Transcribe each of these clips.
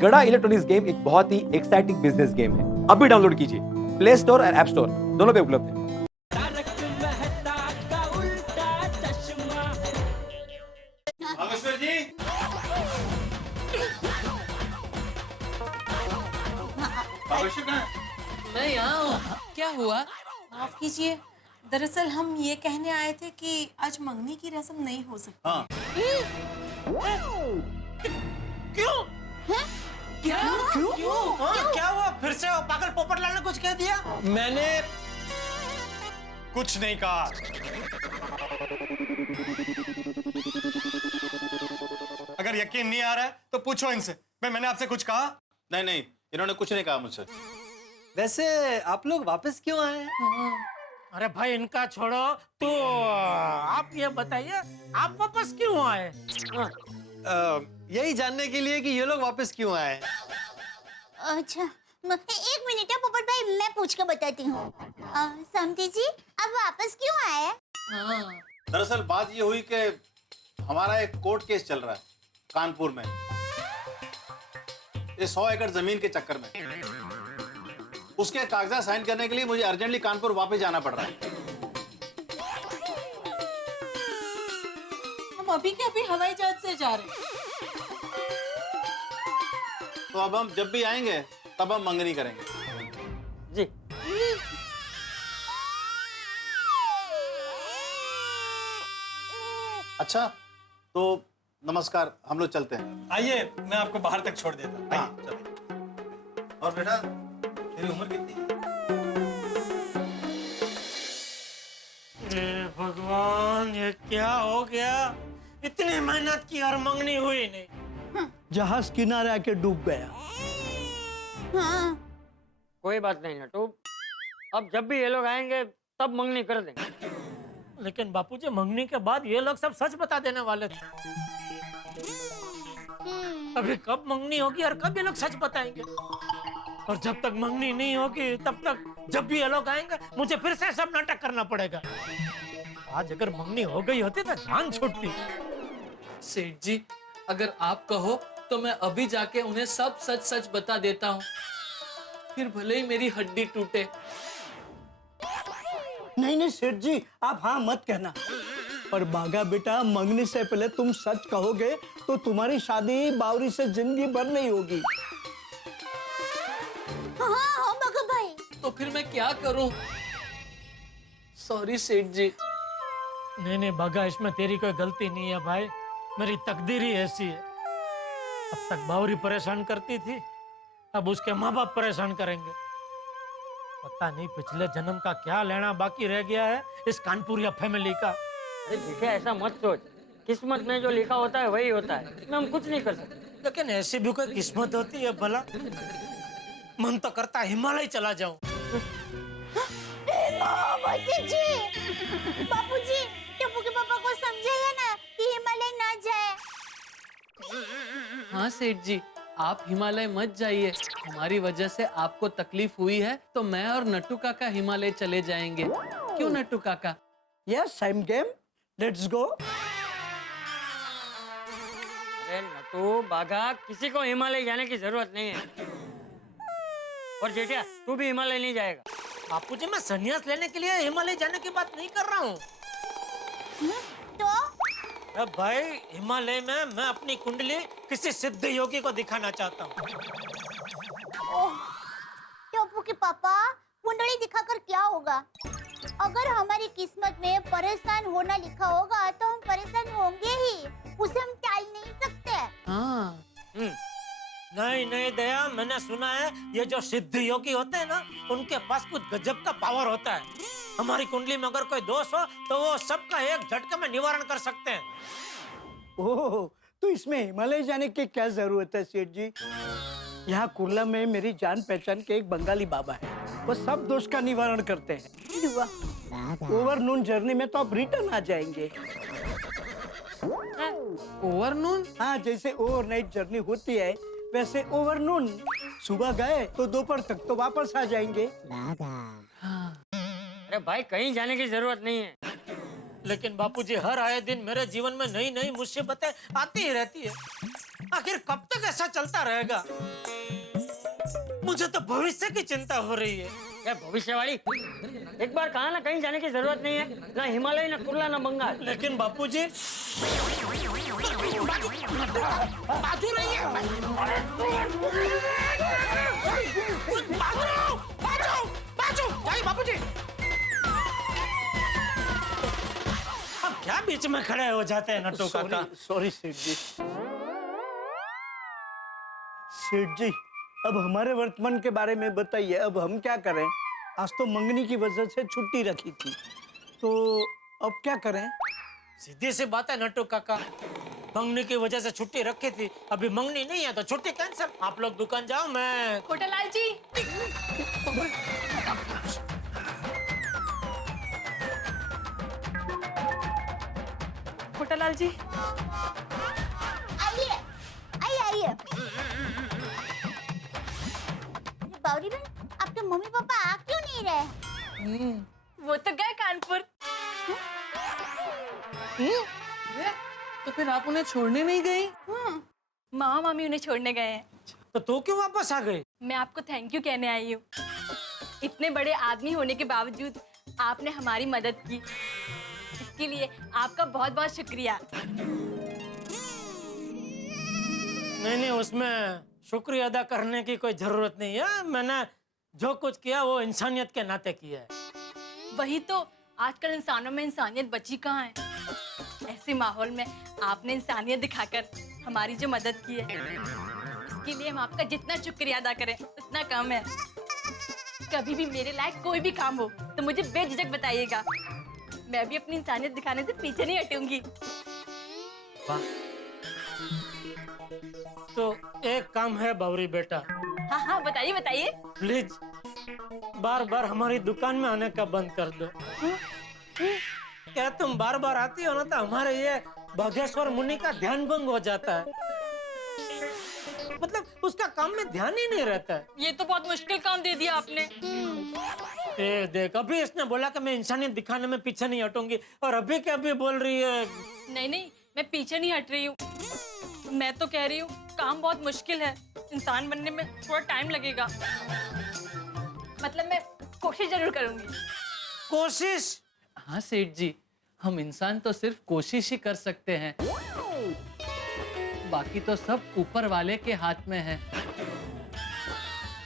गड़ा electronics game एक बहुत ही एक्साइटिंग बिजनेस गेम है। अभी डाउनलोड कीजिए, प्ले स्टोर और ऐप स्टोर दोनों पे उपलब्ध है। बागेश्वर जी, बागेश्वर कहाँ है? मैं यहाँ हूँ। क्या हुआ? माफ कीजिए, दरअसल हम ये कहने आए थे कि आज मंगनी की रस्म नहीं हो सकती। हाँ, क्यों? क्या? क्यों? हाँ, क्या हुआ? फिर से वो पागल पोपटलाल ने कुछ कह दिया? मैंने कुछ नहीं कहा। अगर यकीन नहीं आ रहा है तो पूछो इनसे। मैंने आपसे कुछ कहा? नहीं नहीं, इन्होंने कुछ नहीं कहा मुझसे। वैसे आप लोग वापस क्यों आए हैं? अरे भाई इनका छोड़ो, तो आप ये बताइए आप वापस क्यों आए? यही जानने के लिए कि ये लोग वापस क्यों आए। अच्छा, एक मिनट है पोपट भाई, मैं पूछ के बताती हूँ। समझी जी, अब वापस क्यों आए? हाँ। दरअसल बात ये हुई कि हमारा एक कोर्ट केस चल रहा है कानपुर में, ये 100 एकड़ जमीन के चक्कर में। उसके कागजात साइन करने के लिए मुझे अर्जेंटली कानपुर वापस जाना पड़ रहा है। हम अभी के अभी हवाई जहाज से जा रहे हैं। तो अब हम जब भी आएंगे तब हम मंगनी करेंगे। जी। अच्छा, तो नमस्कार, हम लोग चलते हैं। आइए, मैं आपको बाहर तक छोड़ देता हूँ। हाँ, चलिए। और बेटा, तेरी उम्र कितनी है? भगवान, ये क्या हो गया? इतनी मेहनत की और मंगनी हुई नहीं। जहाज किनारे आके डूब गया। हाँ, कोई बात नहीं नटू, अब जब भी ये लोग आएंगे तब मंगनी कर देंगे। लेकिन बापूजी, मंगनी के बाद ये लोग सब सच बता देने वाले थे। अभी कब मंगनी होगी और कब ये लोग सच बताएंगे? और जब तक मंगनी नहीं होगी तब तक जब भी ये लोग आएंगे मुझे फिर से सब नाटक करना पड़ेगा। आज अगर मंगनी हो गई होती तो जान छूटती। सेठ जी, अगर आप कहो तो मैं अभी जाके उन्हें सब सच सच बता देता हूँ, फिर भले ही मेरी हड्डी टूटे। नहीं नहीं सेठ जी, आप हाँ मत कहना। पर बागा बेटा, मंगनी से पहले तुम सच कहोगे तो तुम्हारी शादी बावरी से जिंदगी भर नहीं होगी। हाँ, बगा भाई। तो फिर मैं क्या करूँ? सॉरी सेठ जी। नहीं नहीं बागा, इसमें तेरी कोई गलती नहीं है भाई, मेरी तकदीर ही ऐसी है। अब तक बावरी परेशान करती थी, अब उसके माँ बाप परेशान करेंगे। पता नहीं पिछले जन्म का क्या लेना बाकी रह गया है इस कानपुरिया फैमिली का। अरे देखिए, ऐसा मत सोच, किस्मत में जो लिखा होता है वही होता है, इसमें हम कुछ नहीं कर सकते। लेकिन ऐसी भी कोई किस्मत होती है भला? मन तो करता है हिमालय चला जाऊं। बापूजी, टप्पू के पापा को समझाइए ना कि हिमालय ना जाए। हाँ सेठ जी, आप हिमालय मत जाइए। हमारी वजह से आपको तकलीफ हुई है तो मैं और नट्टू काका हिमालय चले जाएंगे। क्यों नट्टू काका? Yes, same game, let's go. अरे नटू बागा, किसी को हिमालय जाने की जरूरत नहीं है। और जेठिया, तू भी हिमालय नहीं जाएगा। बापूजी, मैं संन्यास लेने के लिए हिमालय जाने की बात नहीं कर रहा हूँ। तो अब भाई, हिमालय में मैं अपनी कुंडली किसी सिद्ध योगी को दिखाना चाहता हूँ। टप्पू के पापा, कुंडली दिखाकर क्या होगा? अगर हमारी किस्मत में परेशान होना लिखा होगा तो हम परेशान होंगे ही, उसे हम टाल नहीं सकते। हाँ। नहीं नहीं दया, मैंने सुना है ये जो सिद्ध योगी होते हैं ना, उनके पास कुछ गजब का पावर होता है। हमारी कुंडली में अगर कोई दोष हो तो वो सबका एक झटके में निवारण कर सकते हैं। ओह, तो इसमें हिमालय जाने की क्या जरूरत है सेठ जी? यहाँ कुर्ला में मेरी जान पहचान के एक बंगाली बाबा है, वो सब दोष का निवारण करते हैं। ओवर नून जर्नी में तो आप रिटर्न आ जाएंगे। ओवरनून? हाँ, जैसे ओवरनाइट जर्नी होती है वैसे ओवर नून, सुबह गए तो दोपहर तक तो वापस आ जाएंगे। अरे भाई, कहीं जाने की जरूरत नहीं है। लेकिन बापूजी हर आए दिन मेरे जीवन में नई नई मुसीबतें आती ही रहती है। आखिर कब तक ऐसा चलता रहेगा? मुझे तो भविष्य की चिंता हो रही है। क्या भविष्यवाणी? एक बार कहा ना, कहीं जाने की जरूरत नहीं है, ना हिमालय, ना कुर्ला, ना बंगाल। लेकिन बापूजी बाजू रही है। बापूजी अब क्या बीच में खड़े हो जाते हैं नट्टू काका? सॉरी सेठ जी। सेठ जी, अब हमारे वर्तमान के बारे में बताइए। अब हम क्या करें? आज तो मंगनी की वजह से छुट्टी रखी थी, तो अब क्या करें? सीधी सी बात है नट्टू काका, मंगनी की वजह से छुट्टी रखी थी, अभी मंगनी नहीं है तो छुट्टी कैंसिल। आप लोग दुकान जाओ, मैं कोटालाल जी, कोटालाल जी, आइए आइए आइए। बावरी बहन, आपके मम्मी पापा आ क्यों नहीं रहे? वो तो गए कानपुर। तो फिर आप उन्हें छोड़ने नहीं गई? मामा मामी उन्हें छोड़ने गए हैं। तो तू क्यों वापस आ गई? मैं आपको थैंक यू कहने आई हूँ। इतने बड़े आदमी होने के बावजूद आपने हमारी मदद की, इसके लिए आपका बहुत बहुत शुक्रिया। नहीं, उसमें शुक्रिया अदा करने की कोई जरूरत नहीं है। मैंने जो कुछ किया वो इंसानियत के नाते किया है। वही तो, आजकल इंसानों में इंसानियत बची कहाँ है। ऐसे माहौल में आपने इंसानियत दिखाकर हमारी जो मदद की है, इसके लिए हम आपका जितना शुक्रिया अदा करें उतना कम है। कभी भी मेरे लायक कोई भी काम हो तो मुझे बेझिझक बताइएगा, मैं भी अपनी इंसानियत दिखाने से पीछे नहीं हटूंगी। वाह। तो एक काम है बावरी बेटा, हाँ हाँ, बताइए बताइए। प्लीज बार बार हमारी दुकान में आने का बंद कर दो। क्या तुम बार बार आती हो ना तो हमारे ये बागेश्वर मुनि का ध्यान भंग हो जाता है। मतलब उसका काम में ध्यान ही नहीं रहता है। ये तो बहुत मुश्किल काम दे दिया आपने। ए देख, अभी इसने बोला कि मैं इंसानियत दिखाने में पीछे नहीं हटूंगी, और अभी क्या अभी बोल रही है? नहीं नहीं, मैं पीछे नहीं हट रही हूँ। मैं तो कह रही हूँ काम बहुत मुश्किल है, इंसान बनने में थोड़ा टाइम लगेगा। मतलब मैं कोशिश जरूर करूंगी। कोशिश? हाँ सेठ जी, हम इंसान तो सिर्फ कोशिश ही कर सकते हैं, बाकी तो सब ऊपर वाले के हाथ में है।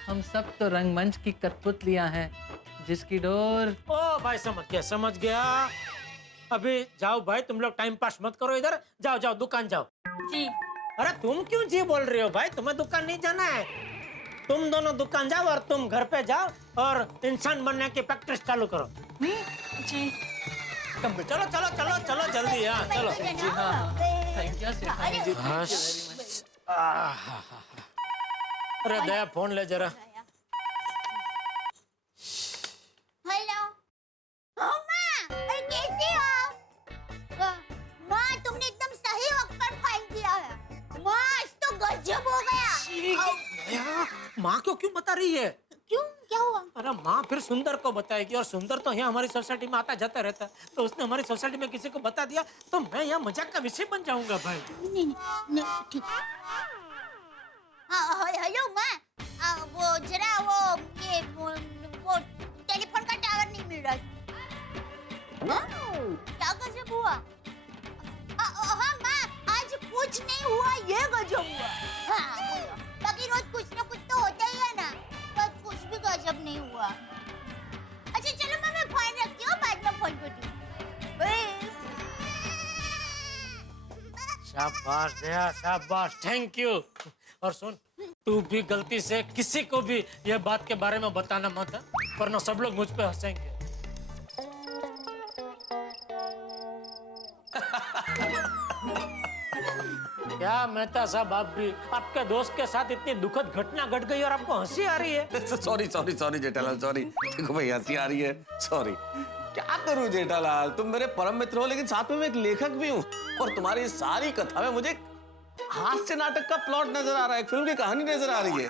हम सब तो रंगमंच की कठपुतलियां हैं जिसकी डोर। ओ भाई समझ गया। अभी जाओ भाई, तुम लोग टाइम पास मत करो, इधर जाओ जाओ दुकान जाओ। जी। अरे तुम क्यों जी बोल रहे हो भाई? तुम्हें दुकान नहीं जाना है? तुम दोनों दुकान जाओ और तुम घर पे जाओ और इंसान बनने की प्रैक्टिस चालू करो। जी। चलो चलो चलो चलो जल्दी। हाँ चलो। जी हाँ, थैंक यू सेठ जी। अरे दया फोन ले जरा। हेलो। हाँ माँ, अरे कैसी हो? माँ, तुमने एकदम सही वक्त पर फोन किया है। माँ, आज तो गजब हो गया। माँ को क्यों बता रही है? क्यों, क्या हुआ? अरे माँ फिर सुंदर को बताएगी, और सुंदर तो यहाँ हमारी सोसाइटी में आता जाता रहता है, तो उसने हमारी सोसाइटी में किसी को बता दिया तो मैं यहाँ मजाक का विषय बन जाऊंगा भाई। नहीं, ठीक। हाँ, हेलो माँ, वो जरा वो टेलीफोन का टावर नहीं मिल रहा। हाँ? क्या गजब हुआ? हाँ माँ, आज कुछ नहीं हुआ, ये गजब हुआ। हाँ, बाकी रोज कुछ ना कुछ तो होता ही है ना, पर कुछ भी गजब नहीं हुआ। अच्छा चलो मैं फोन रखती हूँ, बाद में फोन करती हूँ। शाबाश दया, शाबाश, थैंक यू। और सुन, तू भी गलती से किसी को भी ये बात के बारे में बताना मत, वरना सब लोग मुझ पे हंसेंगे। क्या मेहता साहब, आप भी आपके दोस्त के साथ इतनी दुखद घटना घट गई और आपको हंसी आ रही है? Sorry Jethalal, sorry. देखो भाई, हंसी आ रही है, सॉरी। क्या करूं जेठालाल, तुम मेरे परम मित्र हो, लेकिन साथ में मैं एक लेखक भी हूँ, और तुम्हारी सारी कथा में मुझे हास्य नाटक का प्लॉट नजर आ रहा है, एक फिल्म की कहानी नजर आ रही है।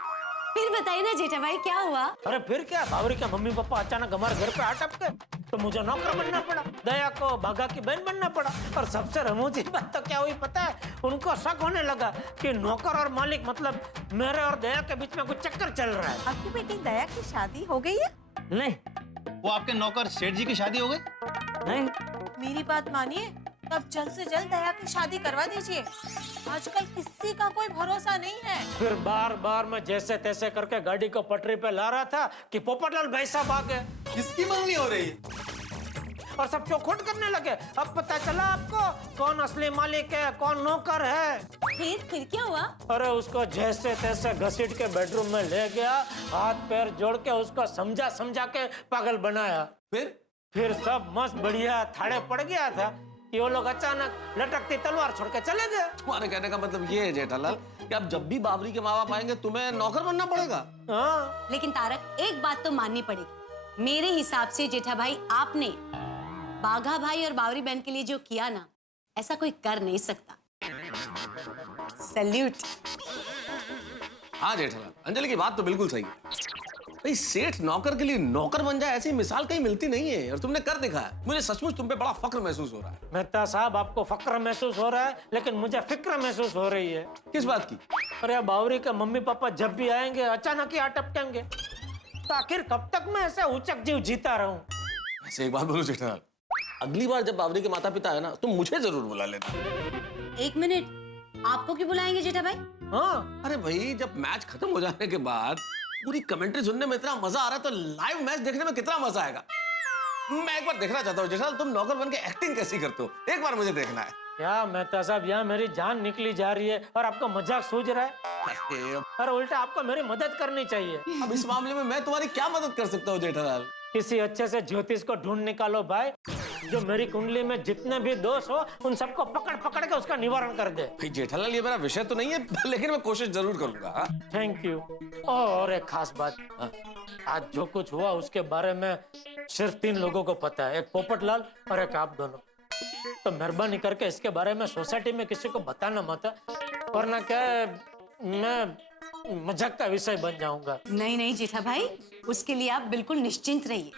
फिर बताइए ना जेठा भाई, क्या हुआ? अरे फिर क्या, बावरी के मम्मी पापा अचानक हमारे घर पे आ टपके। तो मुझे नौकर बनना पड़ा, दया को भागा की बहन बनना पड़ा। और सबसे रमूजी बात तो क्या हुई पता है, उनको शक होने लगा कि नौकर और मालिक मतलब मेरे और दया के बीच में कुछ चक्कर चल रहा है। आपकी बेटी दया की शादी हो गई है? नहीं वो आपके नौकर सेठ जी की शादी हो गई? नहीं, मेरी बात मानिए, तब जल्द से जल्द दया की शादी करवा दीजिए। आजकल किसी का कोई भरोसा नहीं है। फिर बार बार मैं जैसे तैसे करके गाड़ी को पटरी पे ला रहा था कि पोपटलाल भाई साहब आ गए किसकी मंगनी हो रही है? और सब चौखट करने लगे। अब पता चला आपको कौन असली मालिक है, कौन नौकर है। फिर क्या हुआ? अरे उसको जैसे तैसे घसीट के बेडरूम में ले गया, हाथ पैर जोड़ के उसको समझा समझा के पागल बनाया। फिर सब मस्त बढ़िया थाड़े पड़ गया था कि वो लोग अचानक लटकती तलवार छोड़ के चले गए। तुम्हारे कहने का मतलब ये है जेठालाल कि अब जब भी बाबरी के माँ बाप आएंगे तुम्हें नौकर बनना पड़ेगा। हाँ, लेकिन तारक, एक बात तो माननी पड़ेगी। मेरे हिसाब से जेठा भाई, आपने बाघा भाई और बावरी बहन के लिए जो किया ना, ऐसा कोई कर नहीं सकता। सैल्यूट। हाँ जेठालाल, अंजलि की बात तो बिल्कुल सही है। भाई सेठ नौकर के लिए नौकर बन जाए ऐसी मिसाल कहीं मिलती नहीं है और तुमने कर दिखाया। मुझे सचमुच तुम पे बड़ा फक्र महसूस हो रहा है। मेहता साहब, आपको फक्र महसूस हो रहा है लेकिन मुझे फिक्र महसूस हो रही है। किस बात की? अरे बावरी के मम्मी पापा जब भी आएंगे अचानक ही आ टपकेंगे, तो आखिर कब तक मैं ऐसे उचक जीव जीता रहूं? ऐसे एक बात बोलो जेठालाल, अगली बार जब बाबरी के माता पिता है ना, तुम मुझे जरूर बुला लेना। एक मिनट, आपको क्यों बुलाएंगे जेठा भाई? हाँ, अरे भाई जब मैच खत्म हो जाने के बाद पूरी कमेंट्री सुनने में इतना मजा आ रहा है तो लाइव मैच देखने में कितना मजा आएगा। मैं एक बार देखना चाहता हूँ जेठालाल, तुम नौकर बन के एक्टिंग कैसी करते हो, एक बार मुझे देखना है। क्या मेहता साहब, यहाँ मेरी जान निकली जा रही है और आपको मजाक सूझ रहा है? और उल्टा आपको मेरी मदद करनी चाहिए। अब इस मामले में मैं तुम्हारी क्या मदद कर सकता हूँ जेठालाल? किसी अच्छे से ज्योतिष को ढूंढ निकालो भाई, जो मेरी कुंडली में जितने भी दोष हो उन सबको पकड़ पकड़ के उसका निवारण कर दे। भाई जेठालाल ये मेरा विषय तो नहीं है लेकिन मैं कोशिश जरूर करूंगा। Thank you. और एक खास बात, आज जो कुछ हुआ उसके बारे में सिर्फ 3 लोगों को पता है, एक पोपटलाल और एक आप दोनों। तो मेहरबानी करके इसके बारे में सोसाइटी में किसी को बताना मत, वरना क्या मैं मजाक का विषय बन जाऊंगा। नहीं नहीं जेठा भाई, उसके लिए आप बिल्कुल निश्चिंत रहिए।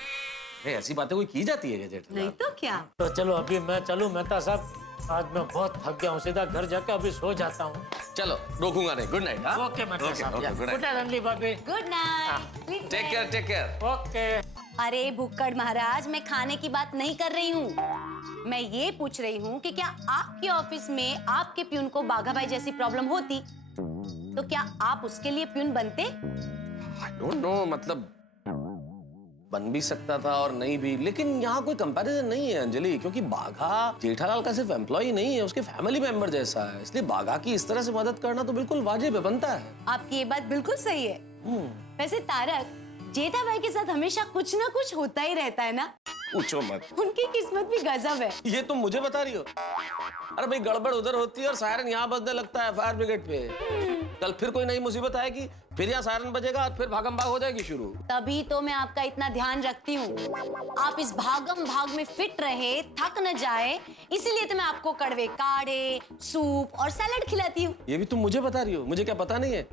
ऐसी बातें कोई की जाती है जेठालाल? नहीं तो क्या। तो चलो अभी मैं चलूं मेहता साहब, आज मैं बहुत थक गया हूँ, सीधा घर जाकर अभी सो जाता हूँ। चलो रोकूंगा नहीं। Good night. ओके मेहता साहब, good good night. Night Anjali भाभी। Good night. Take care take care. Okay. अरे भुक्कड़ महाराज, मैं खाने की बात नहीं कर रही हूँ। मैं ये पूछ रही हूँ कि क्या आपके ऑफिस में आपके प्यून को बाघा भाई जैसी प्रॉब्लम होती तो क्या आप उसके लिए प्यून बनते? आई डोंट नो, मतलब बन भी सकता था और नहीं भी, लेकिन यहाँ कोई कंपैरिजन नहीं है अंजलि, क्योंकि बाघा जेठालाल का सिर्फ एम्प्लॉय नहीं है, उसके फैमिली मेंबर जैसा है। इसलिए बाघा की इस तरह से मदद करना तो बिल्कुल वाजिब है, बनता है। आपकी ये बात बिल्कुल सही है। वैसे तारक, जेठा भाई के साथ हमेशा कुछ ना कुछ होता ही रहता है ना। पूछो मत, उनकी किस्मत भी गजब है। ये तुम मुझे बता रही हो? अरे भाई गड़बड़ उधर होती है और सायरन यहाँ बजने लगता है फायर ब्रिगेड पे। कल फिर कोई नई मुसीबत आएगी, फिर यहाँ सायरन बजेगा, फिर भागम भाग हो जाएगी शुरू। तभी तो मैं आपका इतना ध्यान रखती हूँ, आप इस भागम भाग में फिट रहे, थक न जाए, इसीलिए तो मैं आपको कड़वे काढ़े, सूप और सैलेड खिलाती हूँ। ये भी तुम मुझे बता रही हो? मुझे क्या पता नहीं है?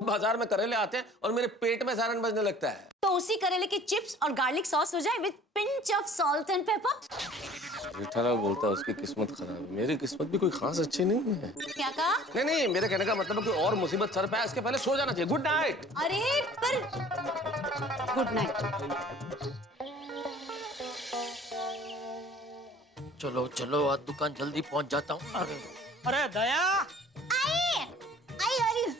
बाजार में करेले आते हैं और मेरे पेट में सायरन बजने लगता है। तो उसी करेले की चिप्स और गार्लिक सॉस हो जाए with pinch of salt and paper. Jethalal बोलता है उसकी किस्मत खराब है, मेरी किस्मत भी कोई खास अच्छी नहीं है। क्या कहा? नहीं नहीं, मेरे कहने का मतलब है कोई और मुसीबत सर पे आए इसके पहले सो जाना चाहिए। Good night. अरे पर गुड नाइट। चलो चलो, आज दुकान जल्दी पहुंच जाता हूँ। अरे दया, आई आई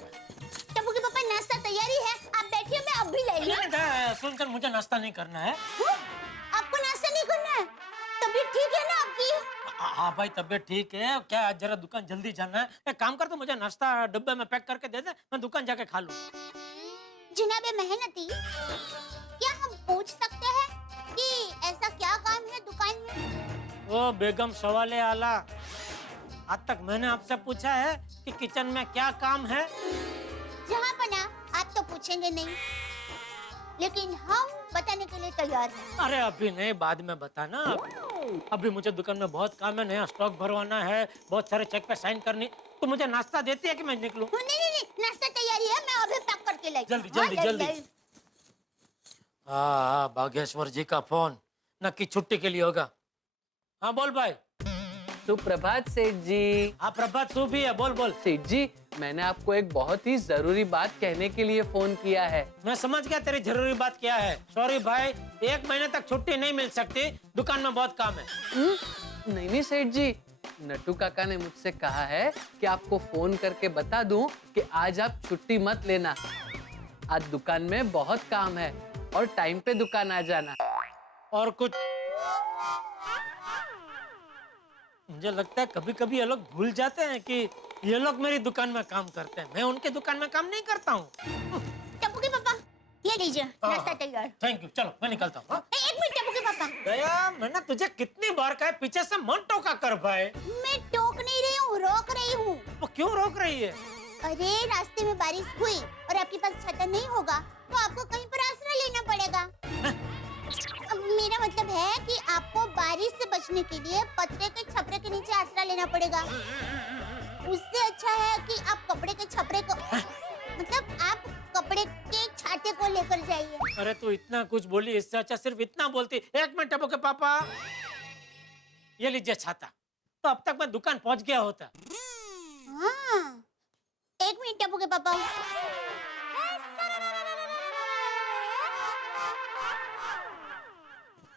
टप्पू के पापा, नाश्ता तैयारी है, आप बैठिए, मैं अभी ले लूं। नहीं दया, सुनकर मुझे नाश्ता नहीं करना है। आपको नाश्ता नहीं करना है? तबीयत ठीक है ना आपकी? हाँ भाई, तबीयत ठीक है। क्या आज जरा दुकान जल्दी जाना है? एक काम कर, तो मुझे नाश्ता डब्बे में पैक करके दे दे, मैं दुकान जाके खा लूँ। जनाबे मेहनती, क्या हम पूछ सकते हैं कि ऐसा क्या काम है दुकान में? ओ बेगम सवाले आला, आज तक मैंने आपसे पूछा है कि किचन में क्या काम है? जहाँ बना आप तो पूछेंगे नहीं, लेकिन हम बताने के लिए तैयार हैं। अरे अभी नहीं, बाद में बताना। अभी मुझे दुकान में बहुत काम है, नया स्टॉक भरवाना है, बहुत सारे चेक पे साइन करनी। तो मुझे नाश्ता देती है कि मैं निकलूं? नहीं, नाश्ता तैयारी है, मैं अभी पैक करके लाई। जल्दी जल्दी जल्दी। हाँ, बागेश्वर जी का फोन। नक्की छुट्टी के लिए होगा। हाँ बोल भाई। सुप्रभात सेठ जी। हाँ प्रभात शुभ ही है, बोल बोल। सेठ जी, मैंने आपको एक बहुत ही जरूरी बात कहने के लिए फोन किया है। मैं समझ गया तेरी जरूरी बात क्या है। सॉरी भाई, 1 महीने तक छुट्टी नहीं मिल सकती, दुकान में बहुत काम है। नहीं नहीं सेठ जी, नट्टू काका ने मुझसे कहा है कि आपको फोन करके बता दूं कि आज आप छुट्टी मत लेना। आज दुकान में बहुत काम है और टाइम पे दुकान आ जाना। और कुछ मुझे लगता है कभी कभी ये लोग भूल जाते हैं कि ये लोग मेरी दुकान में काम करते हैं, मैं उनके दुकान में काम नहीं करता हूँ। टप्पू के पापा, ये लीजिए नाश्ता तैयार। थैंक यू, चलो मैं निकलता हूँ। एक मिनट टप्पू के पापा। दया, मैंने तुझे कितनी बार कहा है पीछे से मन टोका कर भाई। मैं टोक नहीं रही हूँ, रोक रही हूँ। वो क्यों रोक रही है? अरे रास्ते में बारिश हुई और आपके पास छाता नहीं होगा तो आपको कहीं पर आसरा लेना पड़ेगा। अब मेरा मतलब है कि आपको बारिश से बचने के लिए पत्रे के छपरे के नीचे आसरा लेना पड़ेगा। उससे अच्छा है कि आप कपड़े के छपरे को मतलब आप कपड़े के छाते को लेकर जाइए। अरे तू इतना कुछ बोली, इससे अच्छा सिर्फ इतना बोलती। 1 मिनट टप्पू के पापा, ये लीजिए छाता, तो अब तक मैं दुकान पहुंच गया होता। हाँ, 1 मिनट टप्पू के पापा।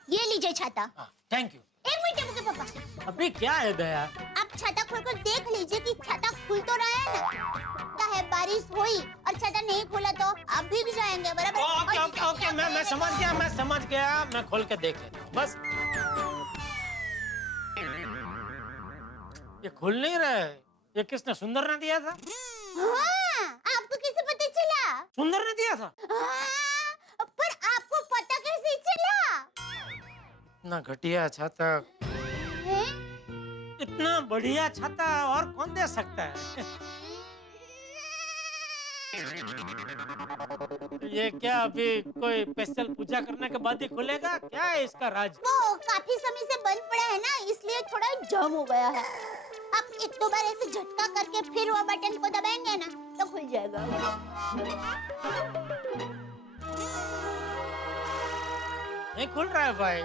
ये लीजिए छाता। Thank you. 1 मिनट टप्पू के पापा। अभी क्या है दया? आप छाता खोलकर देख लीजिए कि छाता खुल तो रहा है ना। क्या है, बारिश हुई और छाता नहीं खुला तो आप भीग जाएंगे, बराबर? ओके ओके ओके, मैं समझ गया, मैं खोल के देख लेता हूँ बस। ये खुल नहीं रहा है। ये किसने, सुंदर ने दिया था? हाँ, आपको कैसे पता चला? सुंदर ने दिया था। हाँ, पर आपको पता कैसे चला? इतना घटिया छाता, हैं? इतना बढ़िया छाता और कौन दे सकता है? ये क्या अभी कोई स्पेशल पूजा करने के बाद ही खुलेगा? क्या है इसका राज? वो काफी समय से बंद पड़ा है ना, इसलिए थोड़ा जाम हो गया है। आप 1-2 बार ऐसे झटका करके फिर वो बटन को दबाएंगे ना तो खुल जाएगा। नहीं खुल रहा है भाई।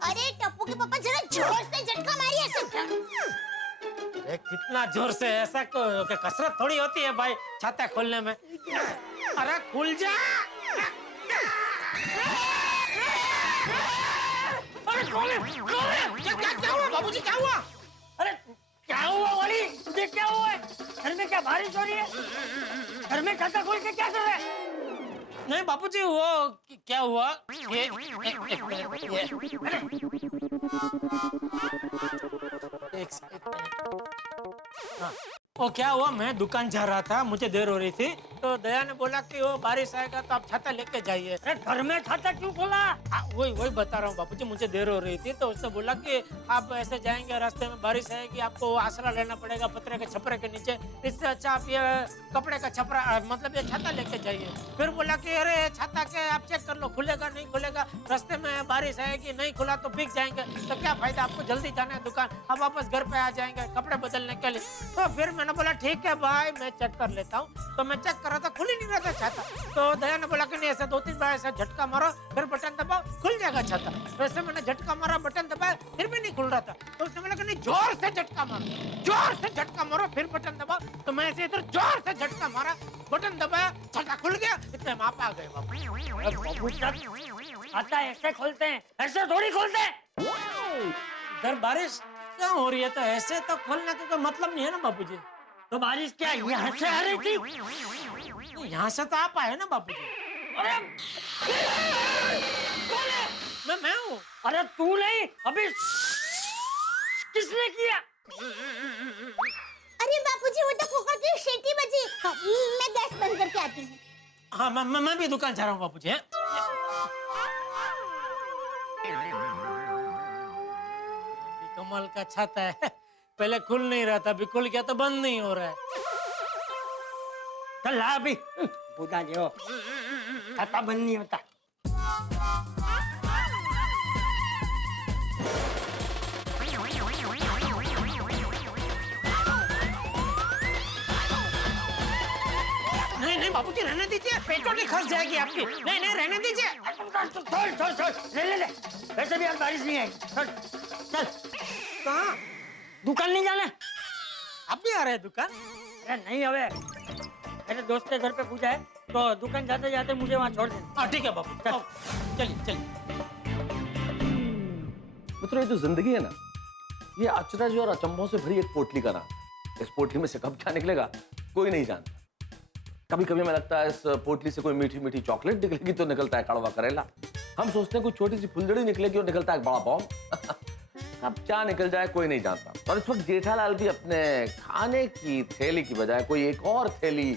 अरे टप्पू के पापा, जरा जोर से झटका मारिए ऐसे। अरे कितना जोर से, ऐसा कोई कसरत थोड़ी होती है भाई छाता खोलने में। अरे खुल जा। अरे खोले, क्या हुआ बाबूजी, क्या हुआ? अरे क्या हुआ वाली, तुझे क्या हुआ है? घर में क्या बारिश हो रही है? घर में छाता खोल के क्या कर रहे हैं? नहीं बाबूजी, वो क्या हुआ? हाँ, वो क्या हुआ, मैं दुकान जा रहा था, मुझे देर हो रही थी, तो दया ने बोला कि वो बारिश आएगा तो आप छाता लेके जाइए। अरे घर में छाता क्यों खोला? वही बता रहा हूँ बाबूजी, मुझे देर हो रही थी तो उसने बोला कि आप ऐसे जाएंगे, रास्ते में बारिश आएगी, आपको आसरा लेना पड़ेगा पत्रे के छपरे के नीचे, इससे अच्छा आप ये कपड़े का छपरा मतलब ये छाता लेके जाइए। फिर बोला कि अरे छाता के आप चेक कर लो, खुलेगा नहीं खुलेगा, रास्ते में बारिश आएगी, नहीं खुला तो भीग जाएंगे, तो क्या फायदा, आपको जल्दी जाना है दुकान, आप वापस घर पे आ जाएंगे कपड़े बदलने के लिए। तो फिर मैंने बोला ठीक है भाई, मैं चेक कर लेता हूँ। तो मैं चेक कर रहा था, खुल ही नहीं रहा था छाता। तो दया ने बोला कि नहीं, ऐसा 2-3 बार ऐसा झटका मारो, फिर बटन दबाओ, खुल जाएगा छाता। वैसे मैंने झटका मारा, बटन दबाया, फिर भी नहीं खुल रहा था। तो उसने बोला कि नहीं, जोर से झटका मारो, जोर से झटका मारो, फिर बटन दबाओ। तो मैं ऐसे इधर जोर से झटका मारा, बटन दबाया, छाता खुल गया। इतने में आप आ गए बाबू। छाता ऐसे खोलते हैं, ऐसे थोड़ी खोलते हैं। इधर बारिश क्यों हो रही है, तो ऐसे तो खोलने का कोई मतलब नहीं है ना बाबूजी। तो बारिश क्या यहाँ से आ रही थी? यहाँ से तो आप आए ना बाबूजी। अरे मैं हूँ। अरे तू नहीं, अभी किसने किया? अरे बापूजी, वो तो कुकर की सीटी बजी। हाँ, मैं गैस बंद करके आती हूँ। हाँ, मैं भी दुकान जा रहा हूँ बाबूजी। कमाल का छाता है, पहले खुल नहीं रहा था, अभी खुल गया तो बंद नहीं हो रहा है। चल ला अभी, बूढ़ा जो छाता बंद नहीं होता। नहीं नहीं बापूजी रहने दीजिए, पेचोटी खस जाएगी आपकी। नहीं नहीं रहने दीजिए। छोड़ ले वैसे भी आज बारिश नहीं आएगी। चल कहाँ? दुकान नहीं जाना? आप भी आ रहे हैं दुकान? अरे नहीं हवे, मेरे दोस्त के घर पे पूजा है तो दुकान जाते जाते मुझे वहाँ छोड़ देना। हाँ ठीक है बापू, चलिए चलिए। मित्रों, ये जो जिंदगी है ना, ये अचरज और अचंभों से भरी एक पोटली का नाम। इस पोटली में से कब क्या निकलेगा कोई नहीं जानता। कभी कभी हमें लगता है इस पोटली से कोई मीठी मीठी चॉकलेट निकलेगी तो निकलता है कड़वा करेला। हम सोचते हैं कोई छोटी सी फुलझड़ी निकलेगी और निकलता है बड़ा बॉम्ब। अब क्या निकल जाए कोई नहीं जानता। और इस वक्त जेठालाल भी अपने खाने की थैली की बजाय कोई एक और थैली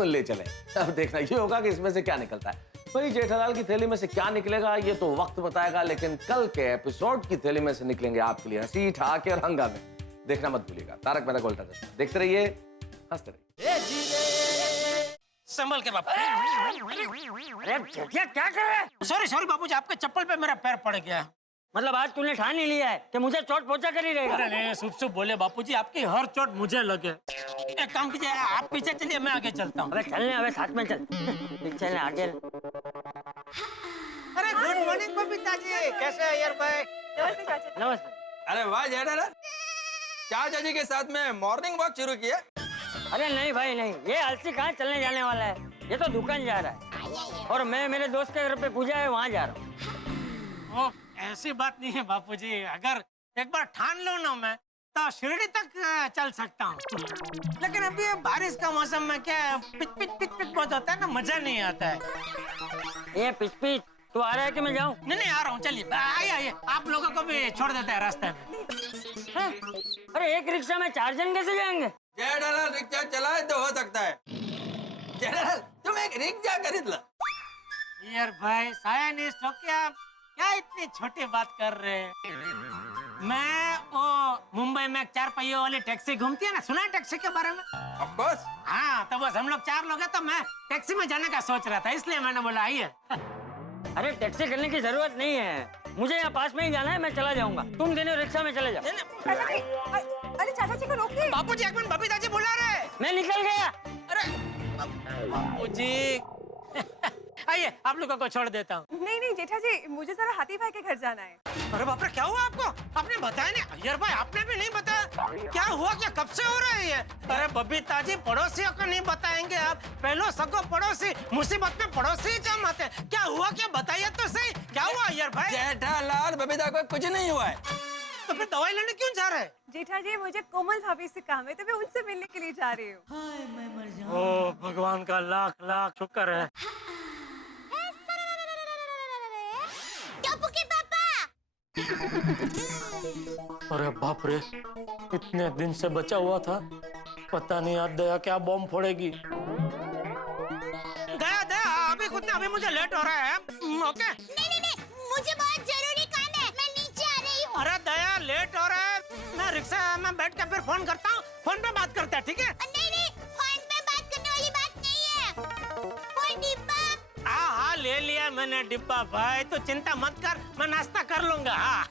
ले चले। अब देखना ये होगा कि इसमें से क्या निकलता है। भाई जेठालाल की थैली में से क्या निकलेगा ये तो वक्त बताएगा, लेकिन कल के एपिसोड की थैली में से निकलेंगे आपके लिए हंसी ठहाके और हंगामे। देखना मत भूलिएगा। तारक मेहता का उल्टा चश्मा देखते रहिए, हंसते रहिए। संभल के बापू। अरे क्या कर रहे हैं? सॉरी बापूजी, आपके चप्पल पे मेरा पैर पड़ गया। मतलब आज तूने ठान ही लिया है कि मुझे चोट पहुंचा कर ही रहेगा? अरे नहीं, शुभ बोले बापूजी, आपकी हर चोट मुझे लगे। एक काम कीजिए, आप पीछे चलिए, मैं आगे चलता हूँ। अबे चलने, अबे साथ में चल। पीछे ने आगे। अरे गुड मॉर्निंग बबीता जी, कैसे हैं यार भाई? नमस्ते। अरे वाह जेठालाल, चाचा जी के साथ में मॉर्निंग वॉक शुरू किया? अरे नहीं भाई नहीं, ये अलसी कहाँ चलने जाने वाला है, ये तो दुकान जा रहा है और मैं मेरे दोस्त के घर पे पूजा है वहाँ जा रहा हूँ। ऐसी बात नहीं है बापूजी, अगर एक बार ठान लो ना मैं तो शिरडी तक चल सकता हूँ, लेकिन अभी ये बारिश का मौसम में क्या पिच पिच पिच पिच बहुत होता है ना, मजा नहीं आता है। ये पिच पिच तू आ रहा है कि मैं जाऊँ? नहीं आ रहा हूँ, चलिए आइए, आप लोगों को भी छोड़ देते हैं रास्ते में। हाँ? अरे एक रिक्शा में 4 जन कैसे जाएंगे? जेठालाल रिक्शा चलाए तो हो सकता है। जेठालाल तुम एक रिक्शा खरीद लो। यार भाई साइंटिस्ट हो क्या इतनी छोटी बात कर रहे हैं? मैं वो मुंबई में 4 पहियों वाली टैक्सी घूमती है ना, सुना है टैक्सी के बारे में? Of course. हाँ तो बस हम लोग 4 लोग हैं तो मैं टैक्सी में जाने का सोच रहा था, इसलिए मैंने बोला आइए। अरे टैक्सी करने की जरूरत नहीं है, मुझे यहाँ पास में ही जाना है, मैं चला जाऊंगा, तुम दोनों रिक्शा में चले जाओ। अरे चाचा जी को रोकिए। बापूजी एक मिनट, बबीता जी बुला रहे हैं। मैं निकल गया। अरे बापूजी आइए, आप लोगों को छोड़ देता हूँ। नहीं जेठा जी, मुझे जरा हाथी भाई के घर जाना है। अरे बाप रे, क्या हुआ आपको? आपने बताया नहीं? यार भाई आपने भी नहीं बताया, क्या हुआ? क्या कब से हो रहा है ये? अरे बबीता जी, पड़ोसियों को नहीं बताएंगे आप? पहलो सगो पड़ोसी, मुसीबत में पड़ोसी ही काम आते हैं। क्या हुआ, क्या बताइए तो सही, क्या हुआ यार भाई? जेठालाल बबीता को कुछ नहीं हुआ है। तो फिर दवाई लेने क्यों जा रहे हैं? जेठा जी, मुझे कोमल भाभी से काम है तो मैं उनसे मिलने के लिए जा रही हूँ। ओ भगवान का लाख लाख शुक्र है। अरे बाप रे, इतने दिन से बचा हुआ था, पता नहीं आज दया क्या बॉम्ब फोड़ेगी। दया अभी खुद ने, अभी मुझे लेट हो रहा है। ओके नहीं, मुझे बहुत जरूरी काम है, मैं नीचे आ रही हूँ। अरे दया लेट हो रहा है, मैं रिक्शा में बैठ के फिर फोन करता हूँ, फोन पे बात करते हैं, ठीक है? नहीं, फोन पे बात करने वाली बात नहीं है, कोई डिब्बा। हाँ ले लिया मैंने डिब्बा भाई, तो चिंता मत कर, मैं नाश्ता कर लूंगा। हाँ।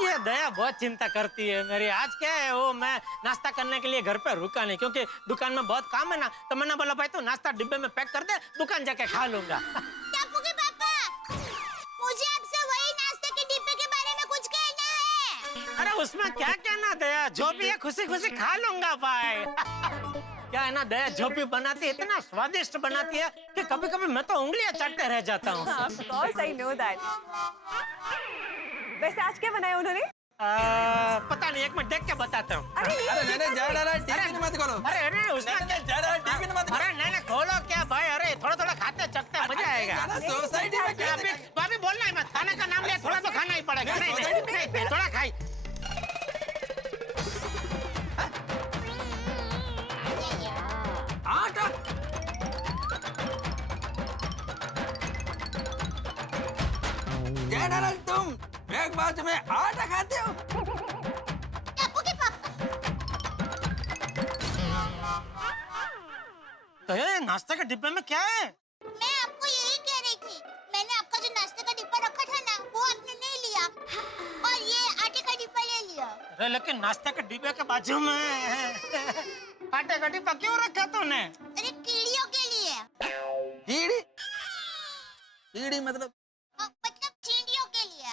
ये दया बहुत चिंता करती है मेरी। आज क्या है, वो मैं नाश्ता करने के लिए घर पे रुका नहीं क्योंकि दुकान में बहुत काम है ना, तो मैंने बोला भाई तू नाश्ता डिब्बे में पैक कर दे, दुकान जाके खा लूंगा। टापू के पापा, मुझे आपसे वही नाश्ते के डिब्बे के बारे में कुछ कहना है। अरे उसमें क्या कहना दया, जो भी है खुशी खुशी खा लूंगा भाई। क्या है ना दया, जो भी बनाती है इतना स्वादिष्ट बनाती है कि कभी कभी मैं तो उंगलियां चाटते रह जाता हूँ। Of course, I know that. वैसे आज क्या बनाया उन्होंने? पता नहीं, एक मिनट देख के बताता हूँ। अरे नहीं जेठालाल टिफिन मत खोलो। अरे उसमें जेठालाल टिफिन मत खोलो। अरे नहीं खोलो क्या भाई, अरे थोड़ा थोड़ा खाते चखते मजा आएगा। सोसाइटी में क्या भाभी बोलना ही मत, खाने का नाम लिया थोड़ा तो खाना ही पड़ेगा। नहीं थोड़ा खाई। आटा जेठालाल तुम ब्रेकफास्ट में आटा खाते हो? टापू के पापा। तो ये नाश्ते के डिब्बे में क्या है? मैं आपको यही कह रही थी, मैंने आपका जो नाश्ते का डिब्बा रखा था ना, वो आपने नहीं लिया और ये आटे का डिब्बा ले लिया। अरे लेकिन नाश्ते के डिब्बे के बाजू में आटे का डिब्बा क्यों रखा तूने? अरे चीड़ी मतलब? मतलब चींटियों के लिए।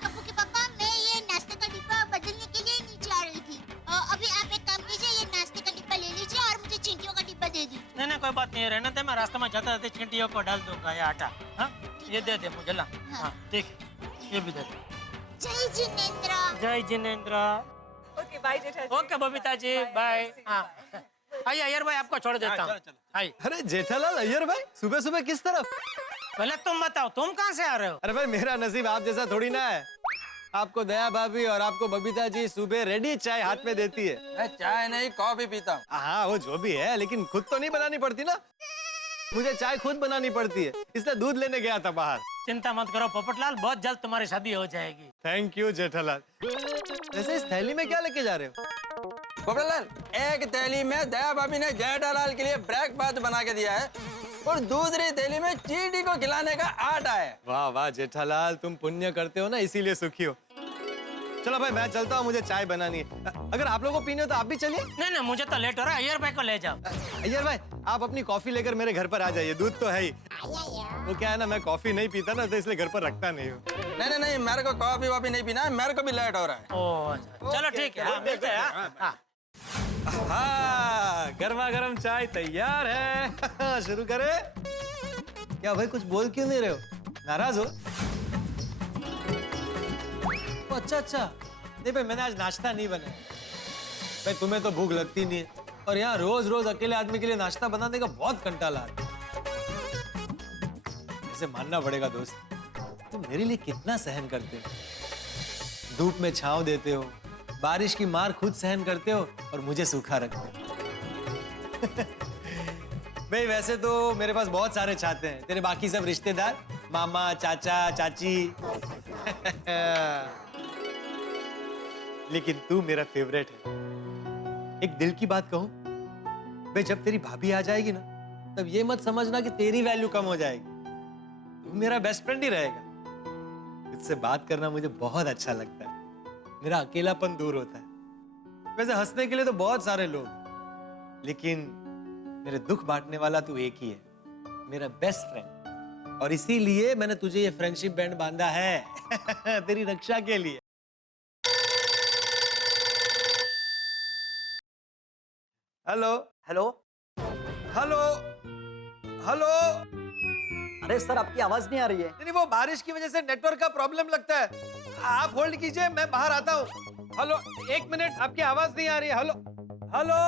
टप्पू के पापा, मैं ये नाश्ते का डिब्बा बदलने के लिए नीचे आ रही थी। अभी आप एक काम कीजिए, ये नाश्ते का डिब्बा ले लीजिए और मुझे चींटियों का डिब्बा दे दीजिए। नहीं नहीं कोई बात नहीं है, रहने दे, मैं रास्ते में जाते जाते चींटियों को डाल दूंगा ये आटा। हाँ ये दे दे मुझे, ला। हाँ ठीक है, ये भी दे दे। जय जिनेंद्र। जय जिनेंद्र। ओके बाय जेठा जी। Okay Babita ji, bye. हाँ आइए अय्यर भाई, आपको छोड़ देता हूँ। आइए। अरे जेठालाल, अय्यर भाई, सुबह सुबह किस तरफ? पहले तुम बताओ, तुम कहाँ से आ रहे हो? अरे भाई, मेरा नसीब आप जैसा थोड़ी ना है। आपको दया भाभी और आपको बबीता जी सुबह रेडी चाय हाथ में देती है। मैं चाय नहीं कॉफी पीता हूँ। हाँ वो जो भी है, लेकिन खुद तो नहीं बनानी पड़ती ना। मुझे चाय खुद बनानी पड़ती है, इसलिए दूध लेने गया था बाहर। चिंता मत करो पोपटलाल, बहुत जल्द तुम्हारी शादी हो जाएगी। Thank you Jethalal. वैसे इस थैली में क्या लेके जा रहे हो? पोपटलाल, एक थैली में दया भाभी ने जेठालाल के लिए ब्रेकफास्ट बना के दिया है और दूसरी थैली में चींटी को खिलाने का आटा है। वाह वाह जेठालाल, तुम पुण्य करते हो ना, इसीलिए सुखी हो। चलो भाई मैं चलता हूँ, मुझे चाय बनानी है। अगर आप लोगों को पीनी हो तो आप भी चलिए। नहीं नहीं मुझे तो लेट हो रहा है, अय्यर भाई को ले जाओ। अय्यर भाई, आप अपनी कॉफी लेकर मेरे घर पर आ जाइए, दूध तो है ही। वो क्या है ना, मैं कॉफी नहीं पीता ना, तो इसलिए घर पर रखता नहीं हूँ। नहीं नहीं, मेरे को कॉफी वॉफी नहीं पीना है, मेरे को भी लेट हो रहा है। ओह चलो ठीक है, मिलते हैं। हाँ, गर्मा गर्म चाय तैयार है। शुरू करें? क्या भाई, कुछ बोल क्यों नहीं रहे हो? नाराज हो? अच्छा अच्छा, नहीं भाई मैंने आज नाश्ता नहीं बनाया। भाई तुम्हें तो भूख लगती नहीं है, और यहाँ रोज रोज अकेले आदमी के लिए नाश्ता बनाने का बहुत कंटाला आता है। ऐसे मानना पड़ेगा दोस्त, तुम मेरे लिए कितना सहन करते हो। धूप में छांव देते हो, बारिश की मार खुद सहन करते हो और मुझे सूखा रखते हो। भाई वैसे तो मेरे पास बहुत सारे चाहते हैं, तेरे बाकी सब रिश्तेदार, मामा चाचा चाची। लेकिन तू मेरा फेवरेट है। एक दिल की बात कहूं, भाई जब तेरी भाभी आ जाएगी ना, तब ये मत समझना कि तेरी वैल्यू कम हो जाएगी। तू मेरा बेस्ट फ्रेंड ही रहेगा। तुझसे बात करना मुझे बहुत अच्छा लगता है, मेरा अकेलापन दूर होता है। वैसे हंसने के लिए तो बहुत सारे लोग, लेकिन मेरे दुख बांटने वाला तू एक ही है, मेरा बेस्ट फ्रेंड। और इसीलिए मैंने तुझे ये फ्रेंडशिप बैंड बांधा है। तेरी रक्षा के लिए। Hello hello hello hello. अरे सर, आपकी आवाज नहीं आ रही है। नहीं वो बारिश की वजह से नेटवर्क का प्रॉब्लम लगता है। आप होल्ड कीजिए, मैं बाहर आता हूँ। हेलो, एक मिनट, आपकी आवाज नहीं आ रही है। हेलो हेलो,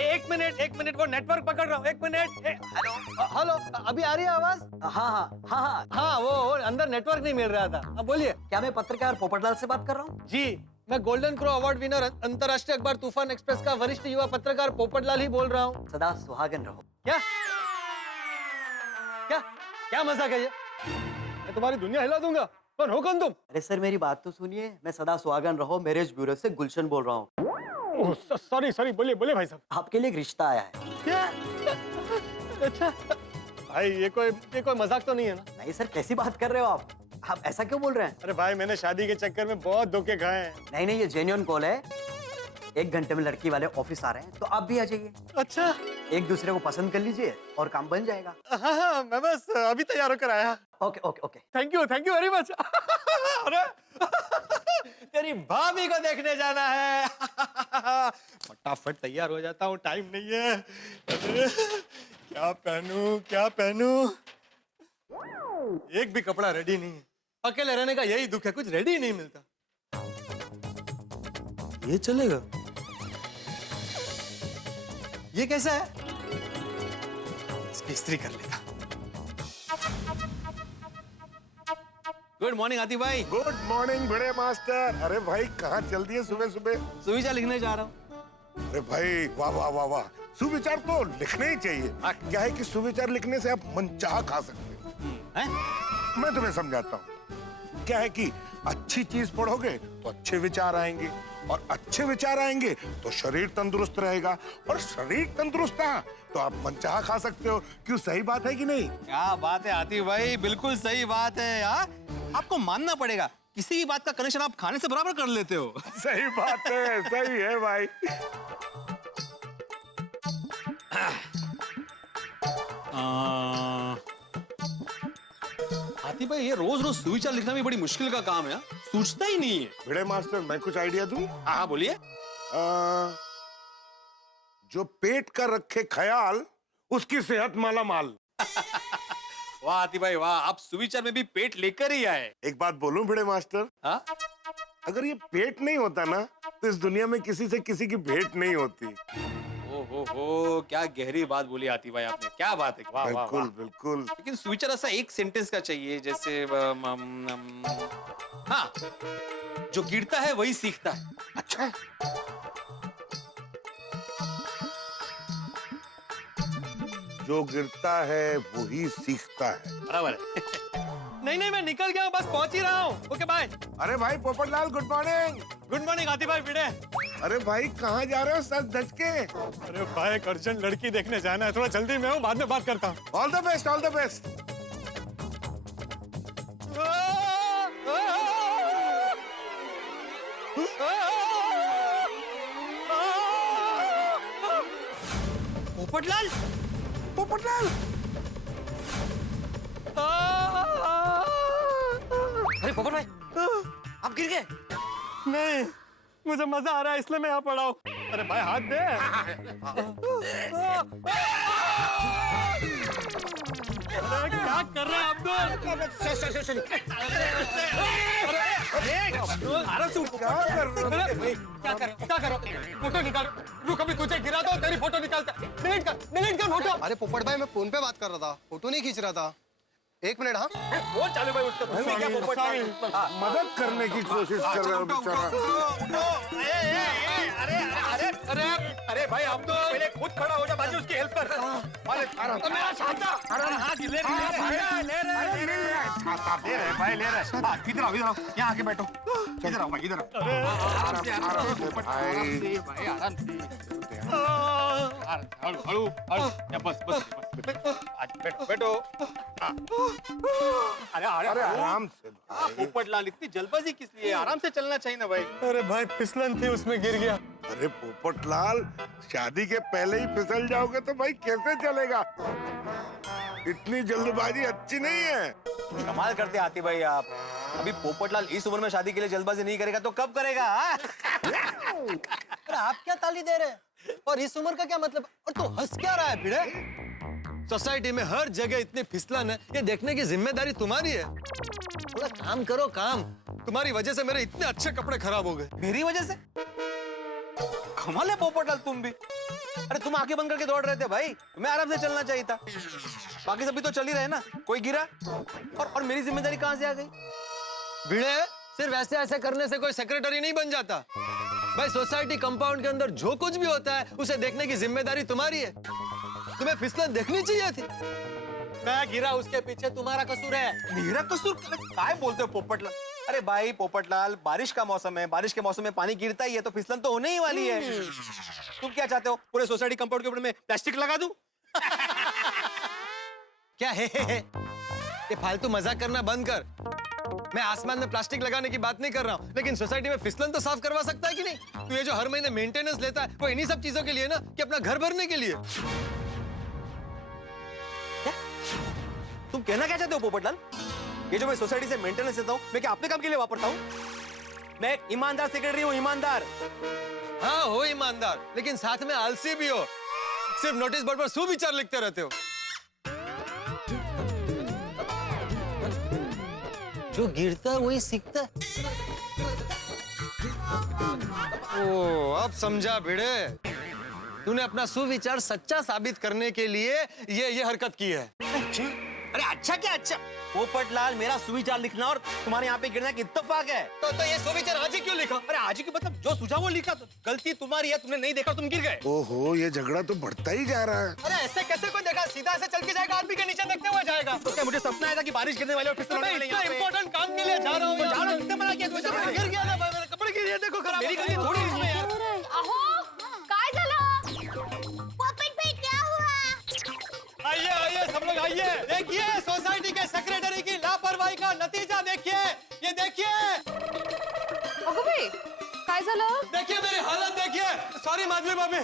एक मिनट, वो नेटवर्क पकड़ रहा हूँ। एक मिनट। हेलो हेलो, अभी आ रही है आवाज? हाँ हाँ हाँ हाँ हाँ, वो अंदर नेटवर्क नहीं मिल रहा था। अब बोलिए। क्या मैं पत्रकार पोपटलाल से बात कर रहा हूँ? जी, मैं गोल्डन क्रो अवार्ड विनर अंतर्राष्ट्रीय अखबार तूफान एक्सप्रेस का वरिष्ठ युवा पत्रकार पोपटलाल ही बोल रहा हूँ। सदा सुहागन रहो। क्या क्या क्या मजाक है ये? मैं तुम्हारी दुनिया हिला दूंगा। कौन हो, कौन तुम? अरे सर, मेरी बात तो सुनिए। मैं सदा सुहागन रहो मैरिज ब्यूरो से गुलशन बोल रहा हूँ। सॉरी, बोलिए भाई साहब। आपके लिए एक रिश्ता आया है। क्या? अच्छा भाई, ये कोई मजाक तो नहीं है ना? नहीं सर, कैसी बात कर रहे हो आप ऐसा क्यों बोल रहे हैं? अरे भाई, मैंने शादी के चक्कर में बहुत धोखे खाए हैं। नहीं, ये जेन्युइन कॉल है। 1 घंटे में लड़की वाले ऑफिस आ रहे हैं, तो आप भी आ जाइए। अच्छा, एक दूसरे को पसंद कर लीजिए और काम बन जाएगा। हाँ, मैं बस अभी तैयार होकर आया। Okay. Thank you very much. अरे तेरी भाभी को देखने जाना है। फटाफट तैयार हो जाता हूँ, टाइम नहीं है। अरे क्या पहनूं? एक भी कपड़ा रेडी नहीं है। अकेले रहने का यही दुख है, कुछ रेडी ही नहीं मिलता। ये चलेगा? ये कैसा है? इसकी इस्त्री कर लेगा। गुड मॉर्निंग आती भाई। गुड मॉर्निंग बड़े मास्टर। अरे भाई, कहाँ चल दिए सुबह सुबह? सुविचार लिखने जा रहा हूँ। अरे भाई, वाह वाह वाह वाह, सुविचार तो लिखने ही चाहिए। क्या है कि सुविचार लिखने से आप मनचाहा खा सकते हो। मैं तुम्हें समझाता हूँ। क्या है कि अच्छी चीज पढ़ोगे तो अच्छे विचार आएंगे, और अच्छे विचार आएंगे तो शरीर तंदुरुस्त रहेगा, और शरीर तंदुरुस्त है तो आप मनचाहा खा सकते हो। क्यों, सही बात है कि नहीं? क्या बात है आती भाई, बिल्कुल सही बात है यार। आपको मानना पड़ेगा, किसी भी बात का कनेक्शन आप खाने से बराबर कर लेते हो। सही बात है, सही है भाई। आतिफ भाई, ये रोज रोज सुविचार लिखना भी बड़ी मुश्किल का काम है। सूझता ही नहीं है। भिड़े मास्टर, मैं कुछ आइडिया दूं? हाँ बोलिए। जो पेट का रखे ख्याल, उसकी सेहत माला माल। वाह आतिफ भाई वाह, आप सुविचार में भी पेट लेकर ही आए। एक बात बोलूं भिड़े मास्टर? हाँ? अगर ये पेट नहीं होता ना, तो इस दुनिया में किसी से किसी की भेंट नहीं होती। हो, क्या गहरी बात बोली आतिफ भाई आपने, क्या बात है। वाह वाह बिल्कुल वाह। बिल्कुल। लेकिन सुविचार ऐसा एक सेंटेंस का चाहिए, जैसे हाँ, जो गिरता है वही सीखता है। अच्छा, जो गिरता है वही सीखता है। बराबर है। नहीं, मैं निकल गया हूँ, बस पहुंच ही रहा हूँ। Okay bye. अरे भाई Popatlal, good morning. Good morning Atif भाई भिड़े। अरे भाई कहाँ जा रहे हो सच धज के? अरे भाई, एक अर्जेंट लड़की देखने जाना है, थोड़ा जल्दी में हूँ, बाद में बात करता हूँ। All the best, all the best. Popatlal, Popatlal. अरे पोपट भाई, आप गिर गए? नहीं, मुझे मजा आ रहा है इसलिए मैं यहाँ पड़ा हूँ। अरे भाई हाथ दे। अरे क्या कर रहे हैं आप दोस्त? आराम से उठो। क्या कर रहे हो? क्या करो? फोटो निकाल। रुक, अभी तुझे गिरा दो, तेरी फोटो निकालता। डिलीट कर फोटो। अरे पोपट भाई, मैं फोन पे बात कर रहा था, फोटो नहीं खींच रहा था। एक मिनट। हाँ, वो चालू भाई, उसका क्या पोपट भाई? मदद करने की कोशिश कर रहे हो बेचारा। अरे भाई, आप तो पहले खुद खड़ा हो जा, बाजू उसकी हेल्प कर। मेरा छाता। ले रहे भाई, ले रहे। इधर आओ, यहाँ आके बैठो। इधर आओ भाई, इधर आओ। आराम से भाई, आराम से। हळू, बस। बैठो। अरे आराम से। पोपटलाल, इतनी जल्दबाजी किस लिए? आराम से चलना चाहिए ना भाई। अरे भाई, फिसलन थी, उसमें गिर गया। अरे पोपटलाल, शादी के पहले ही फिसल जाओगे तो भाई कैसे चलेगा? इतनी जल्दबाजी अच्छी नहीं है। कमाल करते आती भाई आप। अभी पोपटलाल इस उम्र में शादी के लिए जल्दबाजी नहीं करेगा तो कब करेगा? अरे आप क्या ताली दे रहे हैं? और इस उम्र का क्या मतलब? और तू हंस क्या रहा है भिड़े? सोसाइटी में हर जगह इतनी फिसलन है, ये देखने की जिम्मेदारी तुम्हारी है। थोड़ा काम करो, काम। तुम्हारी वजह से मेरे इतने अच्छे कपड़े खराब हो गए। मेरी वजह से? कमाल है पोपटलाल, तुम भी। अरे तुम आंखें बंद करके दौड़ रहे थे भाई, तुम्हें आराम से चलना चाहिए था। बाकी सभी तो चल ही रहे ना, कोई गिरा और मेरी जिम्मेदारी कहां से आ गई? भिड़े, सिर्फ ऐसे करने से कोई सेक्रेटरी नहीं बन जाता भाई। सोसाइटी कंपाउंड के अंदर जो कुछ भी होता है उसे देखने की जिम्मेदारी तुम्हारी है। तुम्हें फिसलन देखनी चाहिए थी। मैं गिरा, उसके पीछे तुम्हारा कसूर है। मेरा कसूर? काय बोलते हो पोपटलाल? अरे भाई पोपटलाल, बारिश का मौसम है, बारिश के मौसम में पानी गिरता ही है तो फिसलन तो होने ही वाली है। तुम क्या चाहते हो, पूरे सोसाइटी कंपाउंड के ऊपर में प्लास्टिक लगा दूं? क्या है? ये फालतू मजाक करना बंद कर। मैं आसमान में प्लास्टिक लगाने की बात नहीं कर रहा हूँ, लेकिन सोसाइटी में फिसलन तो साफ करवा सकता है कि नहीं? तू ये जो हर महीने मेंटेनेंस लेता है वो इन्हीं सब चीजों के लिए ना, कि अपना घर भरने के लिए। तुम कहना क्या चाहते हो पोपटलाल? ये जो मैं सोसाइटी से मेंटेनेंस लेता हूँ, मैं क्या अपने काम के लिए वापरता हूँ? मैं एक ईमानदार सेक्रेटरी हूँ, ईमानदार। हाँ हो ईमानदार, लेकिन साथ में आलसी भी हो। सिर्फ नोटिस बोर्ड पर सुविचार लिखते रहते हो। जो गिरता है वही सीखता है। ओ, अब समझा भिड़े। तूने अपना सुविचार सच्चा साबित करने के लिए ये हरकत की है। अरे अच्छा क्या अच्छा? पोपटलाल, मेरा सुविचार लिखना और तुम्हारे यहाँ पे गिरना की इत्तेफाक है। तो ये सुविचार आज ही क्यों लिखा? अरे आज ही की मतलब जो सुझा वो लिखा। तो गलती तुम्हारी है, तुमने नहीं देखा, तुम गिर गए। ओहो, ये झगड़ा तो बढ़ता ही जा रहा है। अरे ऐसे कैसे कोई देखा? सीधा ऐसे चल के जाएगा, आदमी के नीचे देखते हुए जाएगा। तो क्या मुझे सपना आया था कि बारिश गिरने वाले और फिसलन होने वाले यहाँ पे? इंपॉर्टेंट काम के लिए जा रहा हूँ। किसने मना किया? गिर गया ना भाई, मेरे कपड़े गिर गए, देखो खराब। मेरी गलती थोड़ी इसमें यार। अहो, काय झालं? पोपट भाई क्या हुआ? आइए सब लोग आइए। देखिए सोसाइटी के सेक्रेटरी की लापरवाही का नतीजा देखिए। ये देखिए। अगं बाई, काय झालं? देखिए मेरी हालत देखिए। सॉरी माधवी भाभी।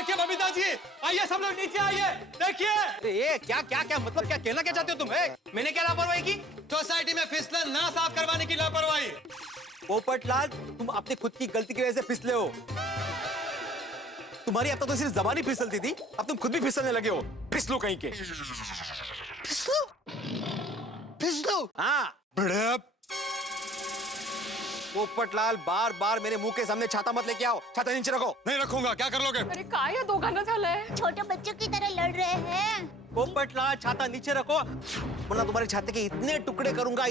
देखिए बबीता जी, आइए सब लोग नीचे आइए, देखिए। ये क्या क्या क्या मतलब क्या कहना क्या चाहते हो तुम? मैंने क्या लापरवाही की? सोसाइटी में फिसलन ना साफ करवाने की लापरवाही। पोपटलाल, तुम अपनी खुद की गलती की वजह से फिसले हो। तुम्हारी अब तक तो सिर्फ जबान ही फिसलती थी, अब तुम खुद भी फिसलने लगे हो। फिसलो कहीं के। फिसलो? फिसलो? हाँ। बड़े पोपटलाल, बार बार मेरे मुंह के सामने छाता मत लेके आओ। छाता नीचे रखो। नहीं रखूंगा, क्या कर लोगे? अरे काय या दोघांना झालंय? छोटे बच्चों की तरह लड़ रहे हैं। पोपटलाल, छाता नीचे रखो, वरना तुम्हारे छाते के इतने टुकड़े करूंगा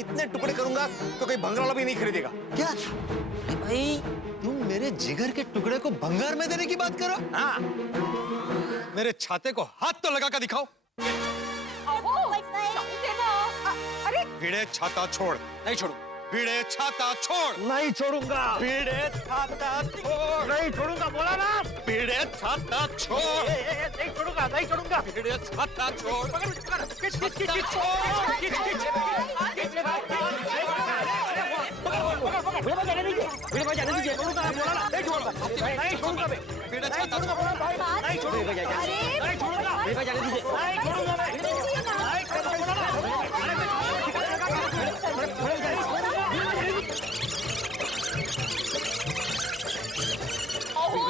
तो कोई भंगार वाला भी नहीं खरीदेगा। क्या भाई, तुम मेरे जिगर के टुकड़े को भंगार में देने की बात करो? हाँ। मेरे छाते को हाथ तो लगा कर दिखाओ। अरे भिड़े छाता छोड़। नहीं छोड़ू। भिड़े छाता छोड़। नहीं छोड़ूंगा। भिड़े छाता छोड़। नहीं छोड़ूंगा, बोला ना। भिड़े छाता छोड़। नहीं छोड़ूंगा, नहीं छोड़ूंगा। भिड़े छाता छोड़।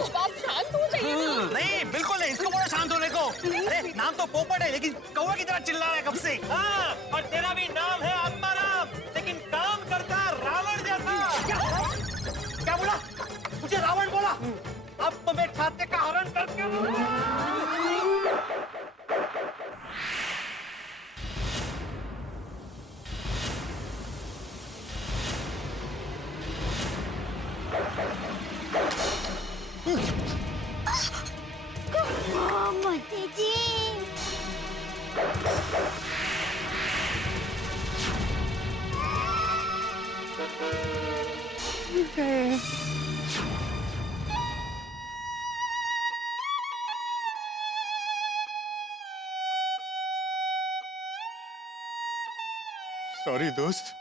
बाप शांत हो जाइए ना। नहीं, बिल्कुल नहीं। इसको बोलो शांत होने को। अरे नाम तो पोपट है, लेकिन कौवा की तरह चिल्ला रहा है कब से। हाँ, और तेरा भी नाम है आत्माराम, लेकिन काम करता रावण जैसा। क्या बोला? मुझे रावण बोला? अब तो मैं छाते का हरण करके मोती जी। सॉरी दोस्त।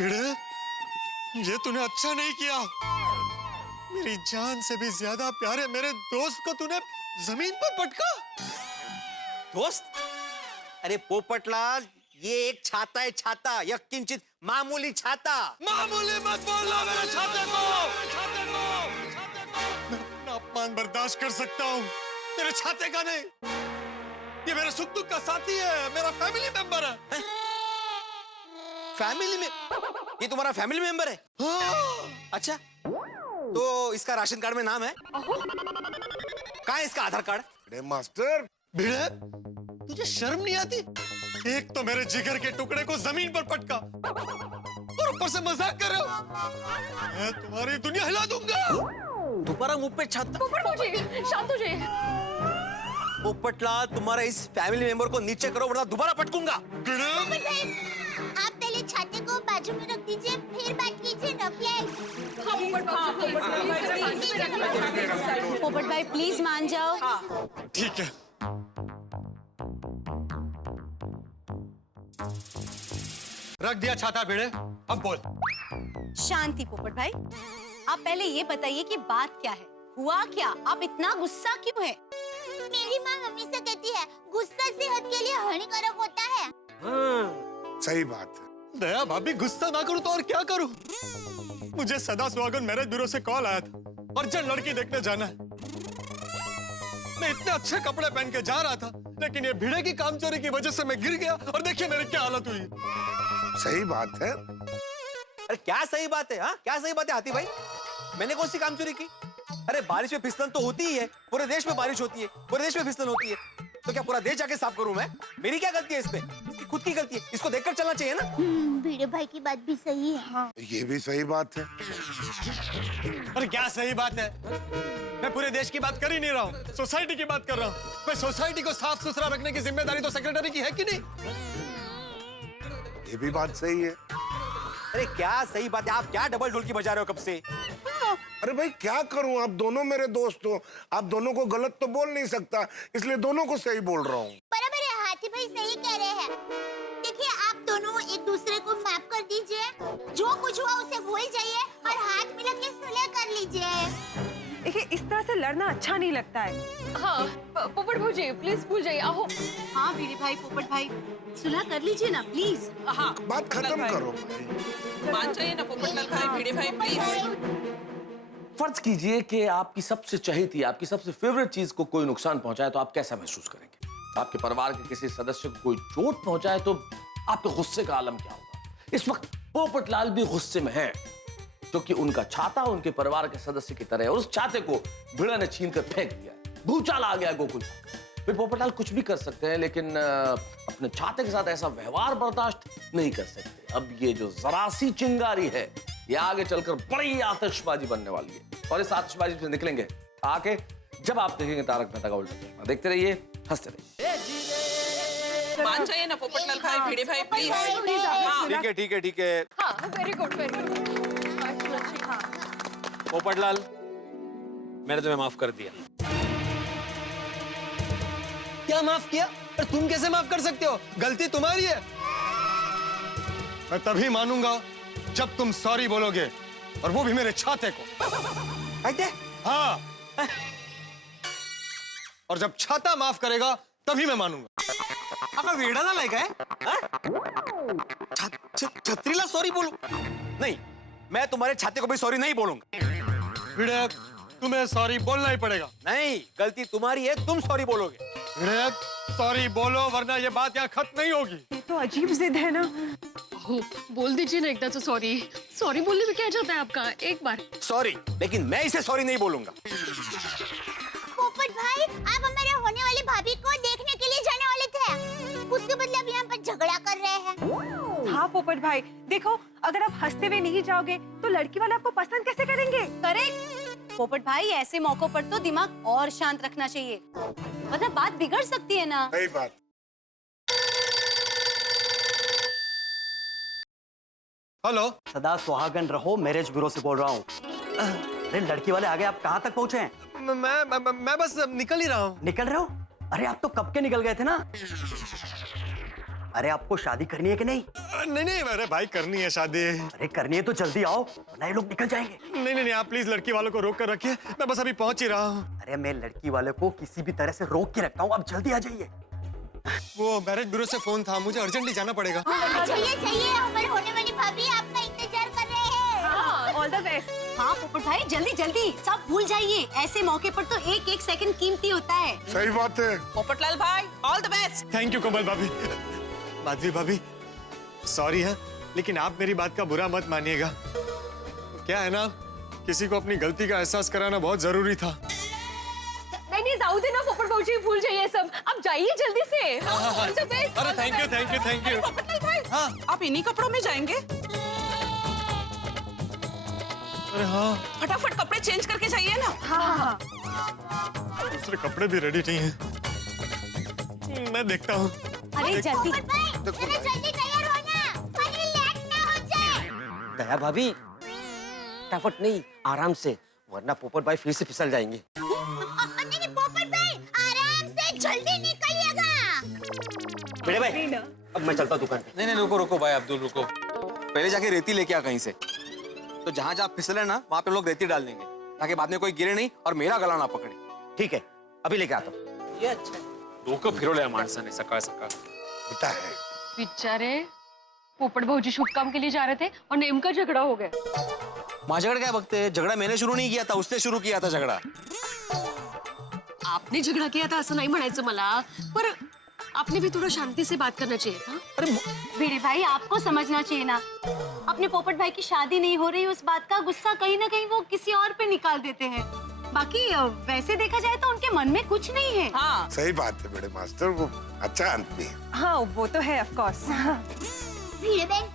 भिड़े, ये तूने अच्छा नहीं किया। मेरी जान से भी ज्यादा प्यारे मेरे दोस्त को तूने जमीन पर पटका। दोस्त? अरे पोपटलाल, ये एक छाता है, छाता। यह किंचित मामूली छाता। मामूली मत बोलना मेरे छाते को। मैं अपना अपमान बर्दाश्त कर सकता हूँ, तेरे छाते का नहीं। ये मेरे सुख दुख का साथी है, मेरा फैमिली मेंबर है। फैमिली में? ये तुम्हारा फैमिली मेंबर है? हाँ। अच्छा, तो इसका राशन कार्ड में नाम है? कहाँ है इसका आधार कार्ड? अरे मास्टर, भिड़े, तुझे शर्म नहीं आती? एक तो मेरे जिगर के टुकड़े को जमीन पर पटका और ऊपर से मजाक कर रहे हो। मैं तुम्हारी दुनिया हिला दूंगा। दोबारा मुंह पे छाता। शांत हो जाइए। पोपटलाल, तुम्हारा इस फैमिली मेंबर को नीचे करो, वरना दोबारा पटकूंगा। आप पहले छाते को बाजू में रख दीजिए, फिर बात कीजिए ना प्लीज। पोपट भाई प्लीज मान जाओ। ठीक है। रख दिया छाता भिड़े, अब बोल। शांति पोपट भाई, आप पहले ये बताइए कि बात क्या है, हुआ क्या, आप इतना गुस्सा क्यों है? मेरी माँ हमेशा कहती है गुस्सा सेहत के लिए हानिकारक होता है। सही बात है। दया भाभी, गुस्सा ना करूं तो और क्या करूं? मुझे सदा सुहागन मैरिज ब्यूरो से कॉल आया था, अर्जेंट लड़की देखने जाना है। मैं इतने अच्छे कपड़े पहन के जा रहा था, लेकिन ये भिड़े की कामचोरी की वजह से मैं गिर गया और देखिए मेरी क्या हालत हुई। सही बात है। अरे क्या सही बात है? हाँ, क्या सही बात है हाथी भाई? मैंने कौन सी कामचोरी की? अरे बारिश में फिसलन तो होती ही है, पूरे देश में बारिश होती है, पूरे देश में फिसलन होती है, तो क्या पूरा देश जाके साफ करूं मैं? मेरी क्या गलती है इसमें? इसकी खुद की गलती है, इसको देखकर चलना चाहिए ना। भिड़े भाई की बात भी सही है। हाँ। ये भी सही बात है। अरे क्या सही बात है? मैं पूरे देश की बात कर ही नहीं रहा हूँ, सोसाइटी की बात कर रहा हूँ। मैं सोसाइटी को साफ सुथरा रखने की जिम्मेदारी तो सेक्रेटरी की है कि नहीं? ये भी बात सही है। अरे क्या सही बात है? आप क्या डबल ढोलकी बजा रहे हो कब से? अरे भाई क्या करूं, आप दोनों मेरे दोस्त हो, आप दोनों को गलत तो बोल नहीं सकता, इसलिए दोनों को सही बोल रहा हूँ। बराबर है, हाथी भाई सही कह रहे हैं। देखिए आप दोनों एक दूसरे को माफ कर दीजिए, जो कुछ हुआ उसे भूल जाइए और हाथ मिला के सुलह कर लीजिए। देखिए इस तरह से लड़ना अच्छा नहीं लगता है। हाँ पोपट भौजी प्लीज भूल जाइए। आओ। हाँ भिड़े भाई, पोपट भाई, सुलह कर लीजिए ना प्लीज। हाँ बात खत्म करो। मान जाइए ना पोपट लाल भाई, भिड़े भाई प्लीज। फर्ज कीजिए कि आपकी सबसे चहेती, आपकी सबसे फेवरेट चीज को कोई नुकसान पहुंचाए तो आप कैसा महसूस करेंगे? आपके परिवार के किसी सदस्य को कोई चोट पहुंचाए तो आपके गुस्से का आलम क्या होगा? इस वक्त पोपटलाल भी गुस्से में है क्योंकि उनका छाता उनके परिवार के सदस्य की तरह है और उस छाते को भिड़ा ने छीन कर फेंक दिया है। भूचाल आ गया गोकुल। फिर पोपटलाल कुछ भी कर सकते हैं लेकिन अपने छाते के साथ ऐसा व्यवहार बर्दाश्त नहीं कर सकते। अब ये जो जरा सी चिंगारी है ये आगे चलकर बड़ी आतिशबाजी बनने वाली है और इस आतिशबाजी से निकलेंगे आके जब आप देखेंगे तारक मेहता का उल्टा चश्मा। देखते रहिए, हंसते रहिए। मान जाइए ना पोपट लाल भाई, भिड़े भाई प्लीज। ठीक है ठीक है ठीक है। हाँ very good very good. Popatlal, मैंने तुम्हें माफ कर दिया। क्या माफ किया? पर तुम कैसे माफ कर सकते हो? गलती तुम्हारी है। मैं तभी मानूंगा जब तुम सॉरी बोलोगे और वो भी मेरे छाते को। हाँ, और जब छाता माफ करेगा तभी मैं मानूंगा। आपका वेड़ा ना लगा है? छत्रीला सॉरी बोलूं? नहीं, मैं तुम्हारे छाते को भी सॉरी नहीं बोलूंगा। विनायक, तुम्हें सॉरी बोलना ही पड़ेगा। नहीं, गलती तुम्हारी है, तुम सॉरी बोलोगे। विनायक, सॉरी बोलो वरना ये बात यहाँ खत्म नहीं होगी। ये तो अजीब जिद है ना। बोल दीजिए ना एकदम से सॉरी। सॉरी बोलने में क्या जाता है आपका? एक बार सॉरी, लेकिन मैं इसे सॉरी नहीं बोलूंगा। पोपट भाई, आप हमारे होने वाली भाभी को देखने के लिए जाने वाले थे, उसके बदले अब यहाँ पर झगड़ा कर रहे हैं। हाँ पोपट भाई, देखो अगर आप हंसते हुए नहीं जाओगे तो लड़की वाले आपको पसंद कैसे करेंगे? करेक्ट पोपट भाई, ऐसे मौकों पर तो दिमाग और शांत रखना चाहिए वरना बात बिगड़ सकती है ना। सही बात। हेलो, सदा सुहागन रहो, मैरिज ब्यूरो से बोल रहा हूँ। अरे लड़की वाले आगे आप कहाँ तक पहुँचे हैं? मैं बस निकल ही रहा हूँ। निकल रहे हो? अरे आप तो कब के निकल गए थे ना। अरे आपको शादी करनी है कि नहीं? नहीं, अरे भाई करनी है शादी। अरे करनी है तो जल्दी आओ वरना ये लोग निकल जाएंगे। नहीं, आप प्लीज लड़की वालों को रोक कर रखिए, मैं बस अभी पहुंच ही रहा हूँ। अरे मैं लड़की वाले को किसी भी तरह से रोक के रखता हूँ, आप जल्दी आ जाइए। वो मैरिज ब्यूरो से फोन था, मुझे अर्जेंटली जाना पड़ेगा। चाहिए, हमारे होने वाली भाभी आपका इंतजार कर रहे हैं। All the best. हाँ पोपट भाई, जल्दी जल्दी सब भूल जाइए, ऐसे मौके पर तो एक एक सेकंड कीमती होता है। सही बात है। पोपटलाल भाई all the best. Thank you Kamal भाभी। माधवी भाभी, सॉरी है लेकिन आप मेरी बात का बुरा मत मानिएगा। क्या है ना, किसी को अपनी गलती का एहसास कराना बहुत जरूरी था। नहीं जाऊ देना पोपट भाई, भूल जाइए सब। अब जाइए जल्दी से। All the best. अरे थैंक यू। पोपटलाल भाई, हाँ, आप इन्हीं कपड़ों में जाएंगे? अरे हाँ, फटाफट कपड़े चेंज करके जाइए ना। हाँ। दूसरे कपड़े भी रेडी नहीं है, मैं देखता हूँ। अरे जल्दी जल्दी तैयार होना, कहीं लेट ना हो जाए। दया भाभी, फटाफट नहीं, आराम से, वरना पोपट भाई फिर से फिसल जाएंगे। नहीं पोपट भाई, आराम से जल्दी निकलिएगा। बड़े भाई, अब मैं चलता हूँ दुकान पे। नहीं, रुको भाई अब्दुल, रुको। पहले जाके रेती लेके आ कहीं से, तो जहाँ जहाँ फिसले ना वहाँ पे लोग रेती डाल देंगे ताकि बाद में कोई गिरे नहीं और मेरा गला ना पकड़े। ठीक है, अभी लेके आता हूँ। ये अच्छा है। डोकं फिरवलंय माणसाने सकाळ सकाळ। होता है। बिचारे पोपट भाऊजी शुभ काम के लिए जा रहे थे और नेमका झगड़ा हो गया। माझ्याकडे काय बघते? झगड़ा मैंने शुरू नहीं किया था, उसने शुरू किया था झगड़ा। आपने झगड़ा किया था असं नाही म्हणायचं मला, पर आपने भी थोड़ा शांति से बात करना चाहिए था। अरे भिड़े भाई, आपको समझना चाहिए ना, अपने पोपट भाई की शादी नहीं हो रही, उस बात का गुस्सा कहीं ना कहीं वो किसी और पे निकाल देते हैं। बाकी वैसे देखा जाए तो उनके मन में कुछ नहीं है। हाँ सही बात है बड़े मास्टर, वो अच्छा आदमी है। हाँ वो तो है ऑफ कोर्स। भिड़े बहन,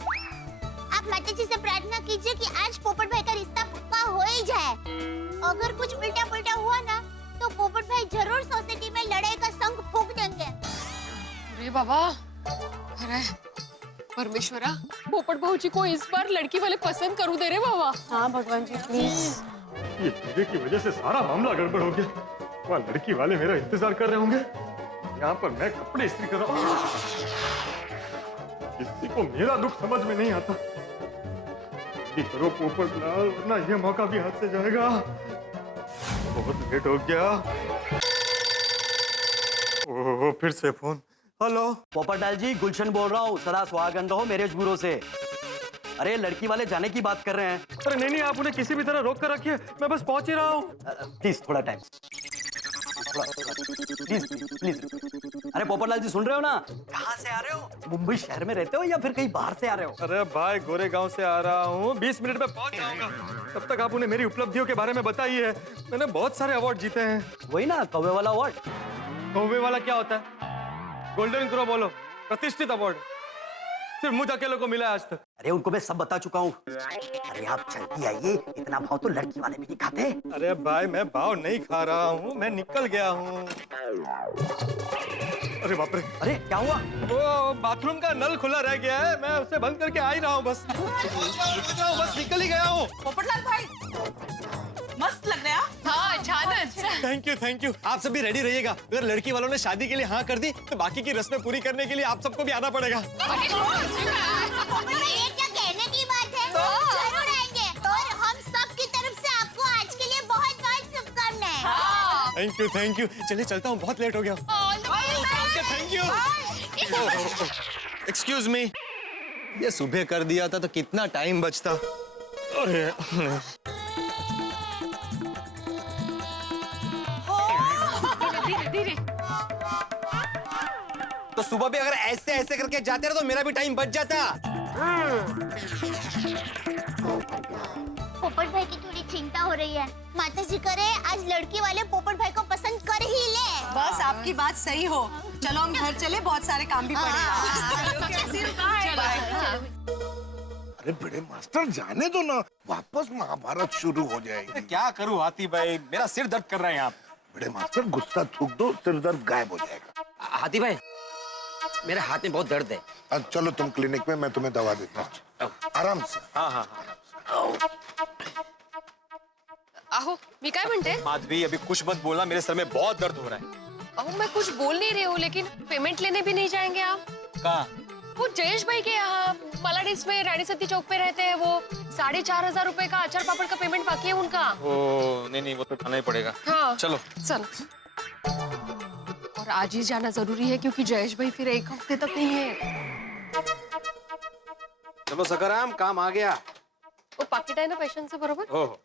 आप माता जी से प्रार्थना कीजिए कि आज पोपट भाई का रिश्ता पक्का हो ही जाए। अगर कुछ उल्टा पुल्टा हुआ ना तो पोपट भाई जरूर सोसाइटी में लड़ाई का संग फूंक देंगे। अरे बाबा, अरे परमेश्वरा, पोपट भाऊजी को इस बार लड़की वाले पसंद करू दे रे बाबा। हाँ भगवान जी प्लीज। ये हीरे की वजह से सारा मामला गड़बड़ हो गया। वहाँ लड़की वाले मेरा इंतजार कर रहे होंगे, यहाँ पर मैं कपड़े इस्त्री कर रहा हूँ। किसी को मेरा दुख समझ में नहीं आता। जल्दी करो पोपटलाल, वरना ये मौका भी हाथ से जाएगा। बहुत लेट हो गया। ओह, फिर से फोन। हेलो पोपटलाल जी, गुलशन बोल रहा हूँ, सदा सुहागन रहो मैरिज ब्यूरो से। अरे लड़की वाले जाने की बात कर रहे हैं। अरे नहीं, आप उन्हें किसी भी तरह रोक कर रखिए, मैं बस पहुंच ही रहा हूँ। प्लीज थोड़ा टाइम, प्लीज प्लीज। अरे पोपटलाल जी सुन रहे हो ना? कहाँ से आ रहे हो? मुंबई शहर में रहते हो या फिर कहीं बाहर से आ रहे हो? अरे भाई, गोरेगांव से आ रहा हूँ, 20 मिनट में पहुंच जाऊंगा। तब तक आप उन्हें मेरी उपलब्धियों के बारे में बताइए। मैंने बहुत सारे अवार्ड जीते हैं। वही ना, कौवे वाला अवार्ड। कौवे वाला क्या होता है? गोल्डन क्रो बोलो, प्रतिष्ठित अवार्ड। सिर्फ मुझ अकेले को मिला है आज तक। अरे उनको मैं सब बता चुका हूँ। अरे आप जल्दी आइए, इतना भाव तो लड़की वाले भी नहीं खाते। अरे भाई, मैं भाव नहीं खा रहा हूँ, मैं निकल गया हूँ। अरे बाप रे! अरे क्या हुआ? वो बाथरूम का नल खुला रह गया है, मैं उसे बंद करके आ ही रहा हूँ। बस निकल ही गया हूँ। पोपटलाल भाई, मस्त लग रहा है। हाँ, अच्छा। Thank you. आप सब भी रेडी रहिएगा। अगर लड़की वालों ने शादी के लिए हाँ कर दी तो बाकी की रस्में पूरी करने के लिए आप सबको भी आना पड़ेगा। ये क्या कहने की बात है? जरूर आएंगे और हम सब की तरफ से आपको आज के लिए बहुत बहुत शुभकामनाएं। Thank you. चलिए चलता हूँ, बहुत लेट हो गया। Thank you. एक्सक्यूज मी, ये सुबह कर दिया था तो कितना टाइम बचता। अरे धीरे। तो सुबह भी अगर ऐसे ऐसे करके जाते रहे तो मेरा भी टाइम बच जाता। पोपट भाई की थोड़ी चिंता हो रही है। माता जी करे आज लड़की वाले पोपट भाई को पसंद कर ही ले। बस आपकी बात सही हो। चलो हम घर चले, बहुत सारे काम भी पड़े हैं। अरे बड़े मास्टर, जाने दो ना, वापस महाभारत शुरू हो जाएगी। क्या करूं हाथी भाई, मेरा सिर दर्द कर रहे हैं आप। बड़े मास्टर, गुस्सा थूक दो, सिर दर्द गायब हो जाएगा। हाथी भाई, मेरे हाथ में बहुत दर्द है। चलो तुम क्लिनिक में, मैं तुम्हें दवा देता हूँ, आराम से। हाँ। अहो, मी काय म्हणते? माधवी, अभी कुछ मत बोलना, मेरे सर में बहुत दर्द हो रहा है। अहो, मैं कुछ बोल नहीं रही हूँ, लेकिन पेमेंट लेने भी नहीं जाएंगे आप? कहाँ? वो जयेश भाई के यहाँ पलाडिस में रानी सती चौक पे रहते हैं। वो 4,500 रुपए का अचार पापड़ का पेमेंट बाकी है उनका। ओ नहीं, वो तो खाना ही पड़ेगा। हाँ, चलो। और आज ही जाना जरूरी है क्योंकि जयेश भाई फिर 1 हफ्ते तक नहीं है। चलो सकाराम, काम आ गया। वो पाकिट आहे ना पैशांचं बरोबर? हो।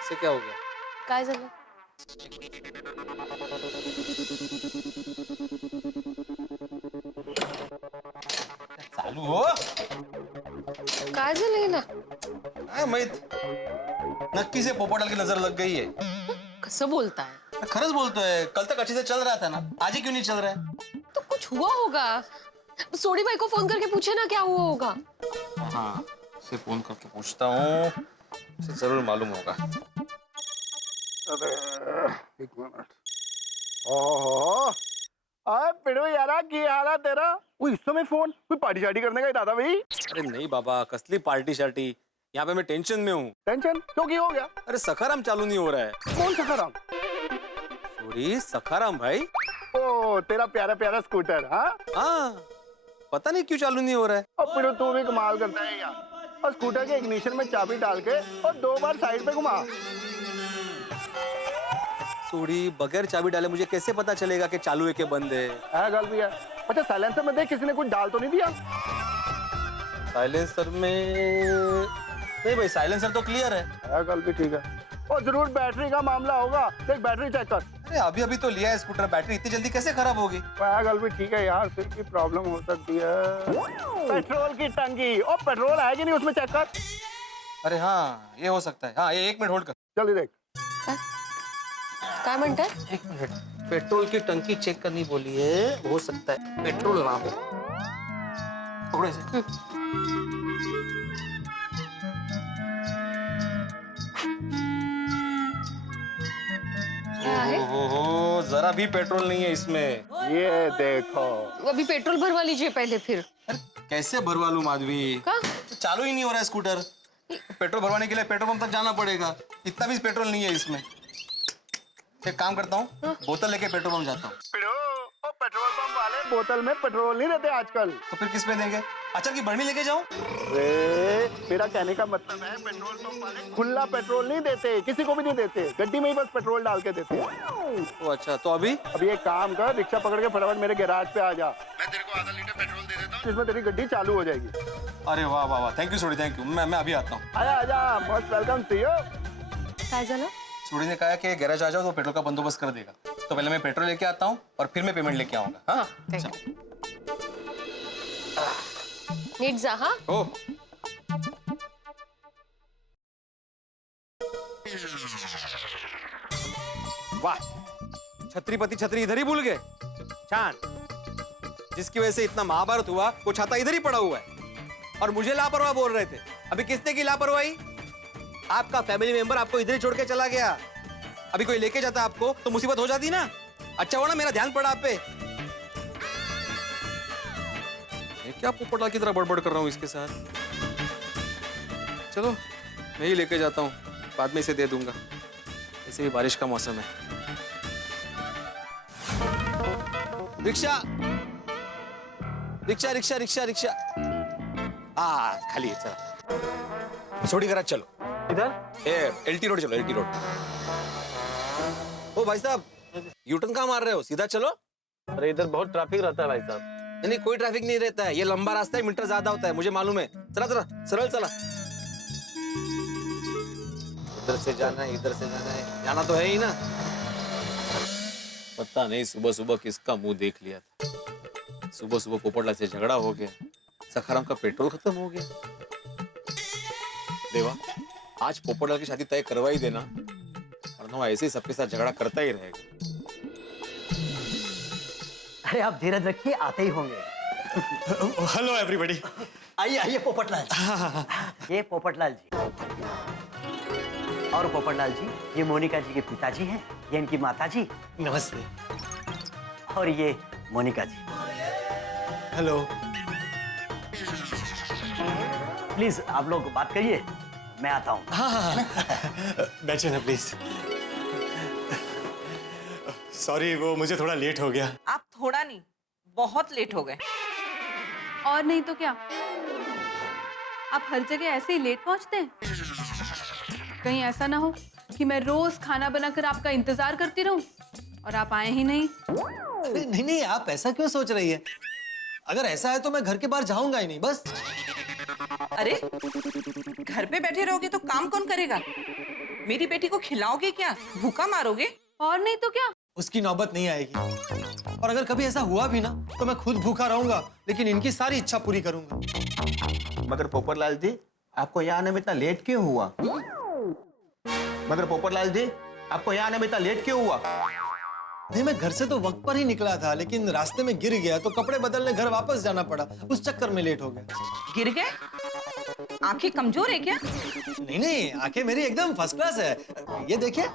इसे क्या हो गया? काय झालं? चालू हो? काय झालंय ना? काय माहित, नक्की से पोपटलाल की नजर लग गई है। कसं बोलताय? खरंच बोलतोय, कल तक अच्छे से चल रहा था ना, आज ही क्यों नहीं चल रहा है? तो कुछ हुआ होगा। सोडी भाई को फोन करके पूछे ना क्या हुआ होगा। हाँ, उसे फोन करके पूछता हूँ, उसे जरूर मालूम होगा। एक मिनट। ओह, पिड़ो यारा, की हाल है तेरा? वो इस समय फोन कोई पार्टी शार्टी करने का इरादा भाई? अरे नहीं बाबा, कसली पार्टी शार्टी, यहाँ पे मैं टेंशन में हूँ। टेंशन क्यों की हो गया? अरे सखाराम चालू नहीं हो रहा है। कौन सखाराम? सॉरी, सखाराम भाई। ओ, तेरा प्यारा प्यारा स्कूटर। हाँ, पता नहीं क्यों चालू नहीं हो रहा है। अब पिड़ो तू भी कमाल करता है यार। और स्कूटर के इग्निशन में चाबी डाल के और 2 बार साइड पे घुमा। सॉरी, बगैर चाबी डाले मुझे कैसे पता चलेगा कि चालू है कि बंद है? गल भी है। अच्छा, साइलेंसर में देख, किसी ने कुछ डाल तो नहीं दिया? साइलेंसर में नहीं भाई, साइलेंसर तो क्लियर है। गल भी ठीक है। और जरूर बैटरी का मामला होगा, देख बैटरी चेक कर। अरे अभी तो लिया है स्कूटर, बैटरी इतनी जल्दी कैसे खराब होगी? गल भी ठीक है यार, फिर की प्रॉब्लम हो सकती है। पेट्रोल की टंकी, और पेट्रोल है कि नहीं उसमें, चेक कर। अरे हाँ, ये हो सकता है। हाँ, ये 1 मिनट होल्ड कर। जल्दी देख। काय म्हणताय? 1 मिनट, पेट्रोल की टंकी चेक करनी बोली है, हो सकता है पेट्रोल ना हो। थोड़े से। क्या है? ओहो, जरा भी पेट्रोल नहीं है इसमें। ये देखो। अभी पेट्रोल भरवा लीजिए पहले फिर। कैसे भरवा लूं माधवी? का? चालू ही नहीं हो रहा है स्कूटर। पेट्रोल भरवाने के लिए पेट्रोल पंप तक जाना पड़ेगा, इतना भी पेट्रोल नहीं है इसमें। एक काम करता हूँ, बोतल लेके पेट्रोल पंप जाता हूँ। पेट्रोल पंप वाले बोतल में पेट्रोल नहीं रहते आजकल। तो फिर किस पे देंगे? अचार की बर्मी लेके जाऊँ? मेरा कहने का मतलब है पेट्रोल पंप वाले खुला पेट्रोल नहीं देते, किसी को भी नहीं देते, गड्डी में ही बस पेट्रोल डाल के देते हैं। तो अच्छा, तो अभी एक काम कर, रिक्शा पकड़ के फटाफट मेरे गैराज पे आ जा, मैं तेरे को आधा लीटर पेट्रोल दे देता हूँ, जिसमें तेरी गड्डी चालू हो जाएगी। अरे वाह वाह वाह, thank you Sodhi, thank you. मैं अभी आता हूँ। आजा आजा, मोस्ट वेलकम टू यू। काय झालं? सोडी ने कहा कि गैराज आ जाओ तो पेट्रोल का बंदोबस्त कर देगा। तो पहले मैं पेट्रोल लेके आता हूँ और फिर मैं पेमेंट लेके आऊंगा। हाँ, नीट जा हाँ। ओ वाह, छत्रपति छतरी इधर ही भूल गए। छान, जिसकी वजह से इतना महाभारत हुआ वो छाता इधर ही पड़ा हुआ है और मुझे लापरवाह बोल रहे थे। अभी किसने की लापरवाही? आपका फैमिली मेंबर आपको इधर ही छोड़ के चला गया। अभी कोई लेके जाता आपको तो मुसीबत हो जाती ना। अच्छा हुआ ना मेरा ध्यान पड़ा आप पे। ये क्या पोपटलाल की तरह बड़बड़ कर रहा हूँ इसके साथ। चलो मैं ही लेके जाता हूँ, बाद में इसे दे दूंगा। ऐसे भी बारिश का मौसम है। Rickshaw rickshaw rickshaw rickshaw rickshaw. हाँ, खाली है, चलो छोड़ी गराज चलो। इधर एलटी रोड चलो, एलटी रोड। ओ भाई साहब, यूटर्न कहाँ मार रहे हो? सीधा चलो। अरे इधर बहुत ट्रैफिक रहता है भाई साहब। नहीं, कोई ट्रैफिक नहीं रहता है, ये लंबा रास्ता है, मीटर ज्यादा होता है, मुझे मालूम है। चला चला, सरल चला। इधर से जाना है, इधर से जाना है, जाना तो है ही ना। पता नहीं सुबह सुबह किसका मुंह देख लिया था। सुबह सुबह पोपटलाल से झगड़ा हो गया, सखाराम का पेट्रोल खत्म हो गया। देवा, आज पोपटलाल की शादी तय करवा ही देना, वरना ऐसे ही सबके साथ झगड़ा करता ही रहेगा। अरे आप धीरज रखिए, आते ही होंगे। Hello everybody. आइए आइए पोपटलाल जी। ये पोपटलाल जी और पोपटलाल जी, ये मोनिका जी के पिताजी हैं, ये इनकी माता जी। नमस्ते। और ये मोनिका जी। हेलो। प्लीज आप लोग बात करिए, मैं आता हूँ। हाँ, बैठिए ना प्लीज। सॉरी, वो मुझे थोड़ा लेट हो गया। आप थोड़ा नहीं, बहुत लेट हो गए। और नहीं तो क्या, आप हर जगह ऐसे ही लेट पहुंचते हैं। कहीं ऐसा ना हो कि मैं रोज खाना बनाकर आपका इंतजार करती रहूं और आप आए ही नहीं। अरे नहीं नहीं, आप ऐसा क्यों सोच रही है? अगर ऐसा है तो मैं घर के बाहर जाऊंगा ही नहीं, बस। अरे घर पे बैठे रहोगे तो काम कौन करेगा? मेरी बेटी को खिलाओगे क्या? भूखा मारोगे? और नहीं तो क्या। उसकी नौबत नहीं आएगी, और अगर कभी ऐसा हुआ भी ना तो मैं खुद भूखा रहूंगा, लेकिन इनकी सारी इच्छा पूरी करूंगा। मगर पोपटलाल जी, आपको यहाँ आने में इतना लेट क्यों हुआ? मगर पोपटलाल जी, आपको यहाँ आने में इतना लेट क्यों हुआ? नहीं, मैं घर से तो वक्त पर ही निकला था, लेकिन रास्ते में गिर गया तो कपड़े बदलने घर वापस जाना पड़ा, उस चक्कर में लेट हो गया। गिर गए? आंखें कमजोर है क्या? नहीं नहीं, आंखें मेरी एकदम फर्स्ट क्लास है। ये देखिए,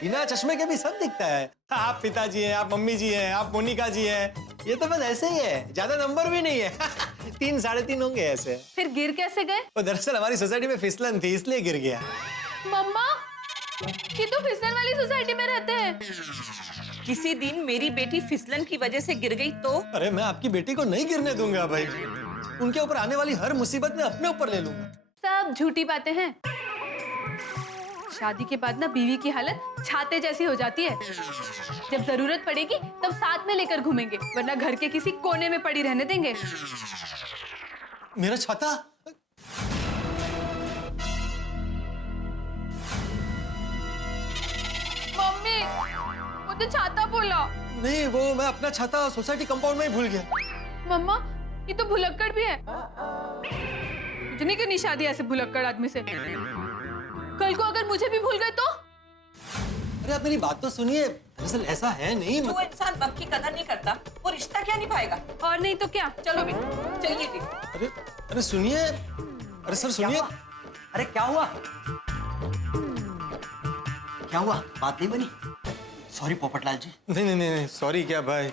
बिना चश्मे के भी सब दिखता है। आप पिताजी हैं, आप मम्मी जी हैं, आप मोनिका जी हैं। ये तो बस ऐसे ही है, ज्यादा नंबर भी नहीं है। 3 साढ़े 3 होंगे ऐसे। फिर गिर कैसे गए? वो दरअसल हमारी सोसाइटी में फिसलन थी, इसलिए गिर गया। मम्मा, ये तो फिसलन वाली सोसाइटी में रहते हैं। किसी दिन मेरी बेटी फिसलन की वजह से गिर गई तो? अरे मैं आपकी बेटी को नहीं गिरने दूंगा भाई। उनके ऊपर आने वाली हर मुसीबत में अपने ऊपर ले लूंगा। सब झूठी बातें हैं। शादी के बाद ना बीवी की हालत छाते जैसी हो जाती है। जब जरूरत पड़ेगी तब साथ में लेकर घूमेंगे, वरना घर के किसी कोने में पड़ी रहने देंगे। मेरा छाता? मम्मी, वो तो छाता बोला। नहीं, वो मैं अपना छाता सोसाइटी कंपाउंड में ही भूल गया। मम्मा, ये तो भुलक्कड़ भी है। मुझे नहीं करनी शादी ऐसे भुलक्कड़ आदमी से। कल को अगर मुझे भी भूल गए तो? अरे आप मेरी बात तो सुनिए, दरअसल ऐसा है नहीं। जो इंसान वक्त की कदर नहीं करता, वो रिश्ता क्या निभाएगा? और नहीं तो क्या। चलो भी, चलिए भी। अरे सुनिए, अरे सर सुनिए। अरे क्या हुआ? क्या हुआ? बात नहीं बनी? सॉरी पोपटलाल जी। नहीं नहीं नहीं, सॉरी क्या भाई,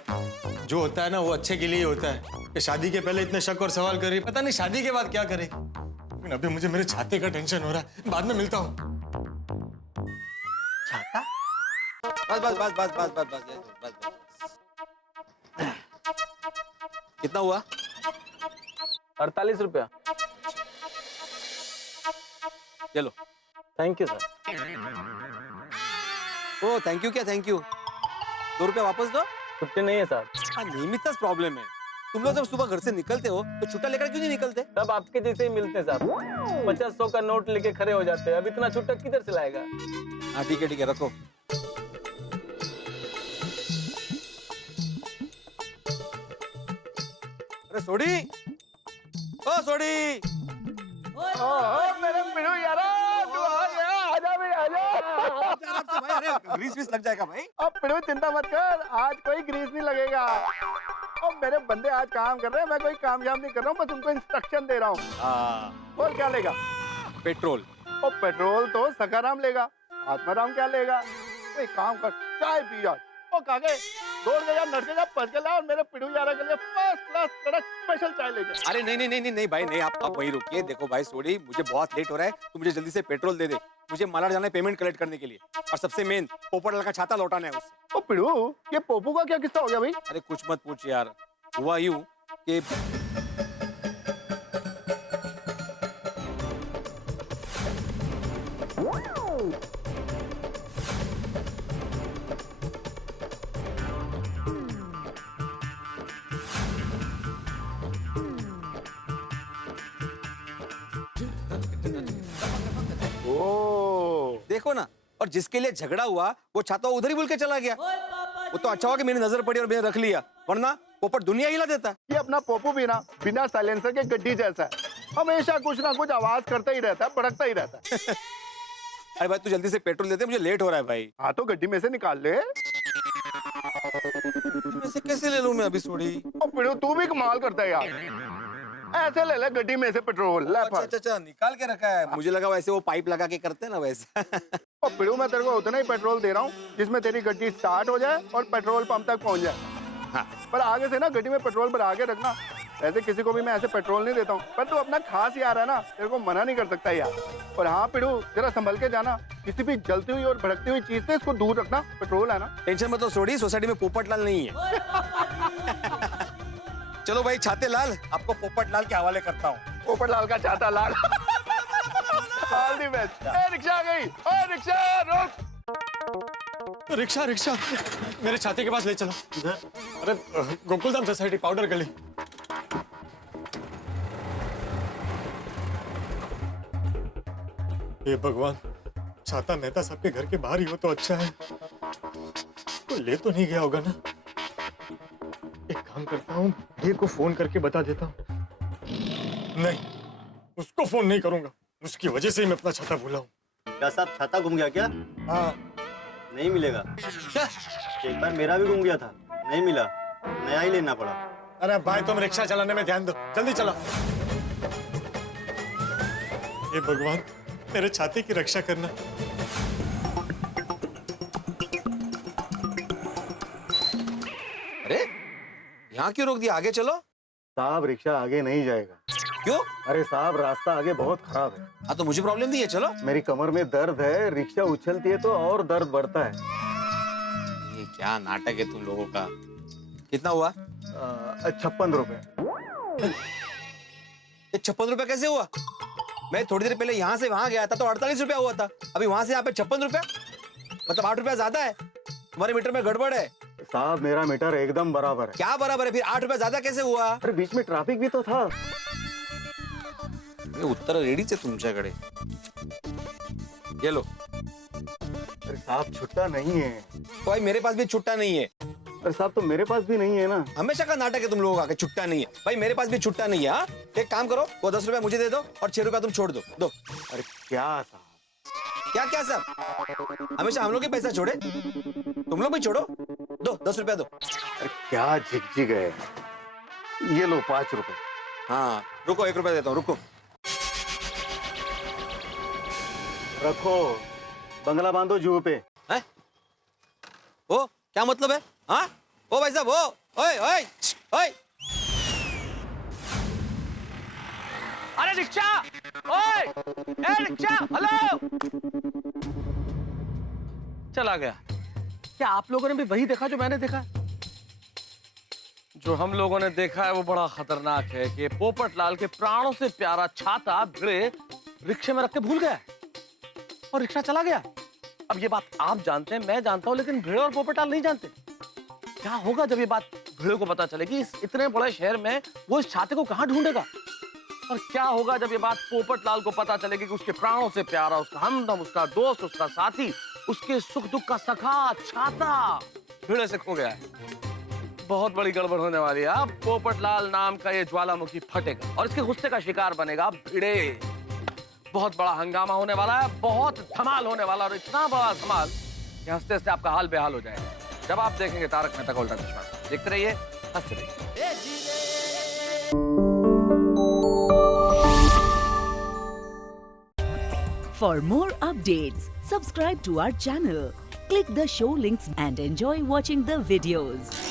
जो होता है ना वो अच्छे के लिए ही होता है। कि शादी के पहले इतने शक और सवाल कर रही, पता नहीं शादी के बाद क्या करेगी। लेकिन अभी मुझे मेरे छाते का टेंशन हो रहा है, बाद में मिलता हूँ। छाता? बस बस बस बस बस बस बस बस बस। कितना हुआ? 48 रुपया। चलो। Thank you sir. Oh thank you क्या थैंक यू? 2 रुपया वापस दो। छुट्टी नहीं है सर। हाँ नियमितता's प्रॉब्लम है। तुम लोग जब सुबह घर से निकलते हो तो छुट्टा लेकर क्यों नहीं निकलते? सब आपके जैसे ही मिलते हैं साहब। 50-100 का नोट लेके खड़े हो जाते हैं। अब इतना छुट्टा किधर से लाएगा? हाँ ठीक है रखो। अरे सोडी, ओ सोडी। मेरे पिड़ू यारा, तू आ गया, आजा भाई आजा। अरे ग्रीस विस लग जाएगा भाई। अब पिड़ू चिंता मत कर, आज कोई ग्रीस नहीं लगेगा। और मेरे बंदे आज काम कर रहे हैं, मैं कोई काम नहीं कर रहा हूँ, बस उनको इंस्ट्रक्शन दे रहा हूँ। और क्या लेगा? पेट्रोल। और पेट्रोल तो सकाराम लेगा, आत्माराम क्या लेगा? एक काम कर, चाय पी जा। ओ काके, दौड़ के जा, नट के जा, पच के ला और मेरे पिड़ू यारा के लिए फर्स्ट क्लास कड़क स्पेशल चाय लेके। अरे नहीं भाई नहीं, आप वहीं रुकिए। देखो भाई सोडी, मुझे बहुत लेट हो रहा है, तू मुझे जल्दी से पेट्रोल दे दे। मुझे मालाड जाना है पेमेंट कलेक्ट करने के लिए, और सबसे मेन पोपटलाल का छाता लौटाना है उससे। ओ पिड़ू, ये पोपू का क्या किस्सा हो गया भाई? अरे कुछ मत पूछ यार, हुआ यूं कि देखो ना, और जिसके लिए झगड़ा हुआ वो छाता उधर ही भूल के चला गया। वो तो अच्छा हुआ कि मेरी नजर पड़ी और मैंने रख लिया, वरना पोपट दुनिया हिला देता। ये अपना पोपू भी ना बिना साइलेंसर के गड्डी जैसा है, हमेशा कुछ ना कुछ आवाज करता ही रहता है, भड़कता ही रहता है। अरे भाई तू जल्दी से पेट्रोल दे दे, मुझे लेट हो रहा है भाई। हाँ तो गड्डी में से निकाल ले। में से कैसे ले लूं मैं अभी सोडी? पिड़ू तू भी कमाल करता है यार, ऐसे ले ले गड्डी में से पेट्रोल। अच्छा निकाल के रखा है, मुझे लगा वैसे वो पाइप लगा के करते हैं ना वैसे। और पिड़ू मैं तेरे को उतना ही पेट्रोल दे रहा हूँ जिसमें तेरी गड्डी स्टार्ट हो जाए और पेट्रोल पंप तक पहुंच जाए। हाँ। पर आगे से ना गड्डी में पेट्रोल भरा के रखना। ऐसे किसी को भी मैं ऐसे पेट्रोल नहीं देता हूँ, पर तू अपना खास यार है ना, तेरे को मना नहीं कर सकता यार। और हाँ पिड़ू, जरा संभल के जाना, किसी भी जलती हुई और भड़कती हुई चीज से इसको दूर रखना। पेट्रोल है ना। टेंशन मत लो सोडी, सोसाइटी में पोपटलाल नहीं है। चलो भाई छाते लाल, आपको पोपटलाल के हवाले करता हूँ। पोपटलाल का छाता लाल। All the best. ए रिक्शा आ गई, ओ रिक्शा रुक। रिक्शा रिक्शा मेरे छाते के पास ले चलो। अरे गोकुलधाम सोसाइटी, पाउडर गली। हे भगवान, छाता मेहता सबके घर के बाहर ही हो तो अच्छा है, तो ले तो नहीं गया होगा ना। एक काम करता हूँ, ये को फोन करके बता देता हूँ। नहीं, उसको फोन नहीं करूंगा, उसकी वजह से ही मैं अपना छाता भूला हूँ। क्या साहब छाता गुम गया क्या? हाँ। नहीं मिलेगा क्या? एक बार मेरा भी गुम गया था, नहीं मिला, नया ही लेना पड़ा। अरे भाई तुम रिक्शा चलाने में ध्यान दो, जल्दी चला। हे भगवान, मेरे छाते की रक्षा करना। अरे यहाँ क्यों रोक दिया? आगे चलो। साहब रिक्शा आगे नहीं जाएगा। क्यों? अरे साहब रास्ता आगे बहुत खराब है। हाँ तो मुझे प्रॉब्लम नहीं है, चलो। मेरी कमर में दर्द है, रिक्शा उछलती है तो और दर्द बढ़ता है। ये क्या नाटक है तुम लोगों का। कितना हुआ? 56 रुपए। 56 रुपया कैसे हुआ? मैं थोड़ी देर पहले यहाँ से वहां गया था तो 48 रुपया हुआ था, अभी वहां से यहाँ पे 56 रुपया, मतलब 8 रुपया ज्यादा है। तुम्हारे मीटर में गड़बड़ है। साहब मेरा मीटर एकदम बराबर है। क्या बराबर है? फिर 8 रुपया ज्यादा कैसे हुआ? अरे बीच में ट्रैफिक भी तो था। उत्तर रेडीच आहे तुमच्याकडे। ये लो। अरे साहब छुट्टा नहीं है। भाई मेरे पास भी छुट्टा नहीं है। अरे साहब तो मेरे पास भी नहीं है ना। हमेशा का नाटक है तुम लोगों का, छुट्टा नहीं है। भाई मेरे पास भी छुट्टा नहीं है। हाँ एक काम करो, वो 10 रुपया मुझे दे दो और 6 रुपया तुम छोड़ दो। अरे क्या साहब? क्या सब? हमेशा हम लोग ही पैसा छोड़े, तुम लोग भी छोड़ो। दो 10 रुपया दो। अरे क्या झिकझिक है। ये लो 5 रुपए। हाँ रुको, 1 रुपया देता हूँ, रुको। रखो, बंगला बांधो जूह पे। है? ओ क्या मतलब है? हाँ ओ भाई साहब, ओ ओए ओए ओए। अरे रिक्शा ओए, ए रिक्शा, हेलो। चला गया। क्या आप लोगों ने भी वही देखा जो मैंने देखा? जो हम लोगों ने देखा है वो बड़ा खतरनाक है कि पोपटलाल के प्राणों से प्यारा छाता भिड़े रिक्शे में रख के भूल गया और रिक्शा चला गया। अब ये बात आप जानते हैं, मैं जानता हूं, लेकिन भिड़े और पोपटलाल नहीं जानते। क्या होगा जब ये बात भिड़े को पता चलेगी? इस इतने बड़े शहर में वो इस छाते को कहां ढूंढेगा? और क्या होगा जब ये बात पोपटलाल को पता चलेगी कि उसके प्राणों से प्यारा, उसका हमदम, उसका दोस्त, उसका साथी, उसके सुख दुख का सखा छाता भिड़े से खो गया है? बहुत बड़ी गड़बड़ होने वाली है। अब पोपटलाल नाम का ये ज्वालामुखी फटेगा और इसके गुस्से का शिकार बनेगा भिड़े। बहुत बड़ा हंगामा होने वाला है, बहुत धमाल होने वाला, और इतना बड़ा धमाल कि हंसते हंसते आपका हाल बेहाल हो जाएगा जब आप देखेंगे तारक मेहता का उल्टा चश्मा। देखते रहिए, हंसते रहिए। For more updates, subscribe to our channel, click the show links and enjoy watching the videos.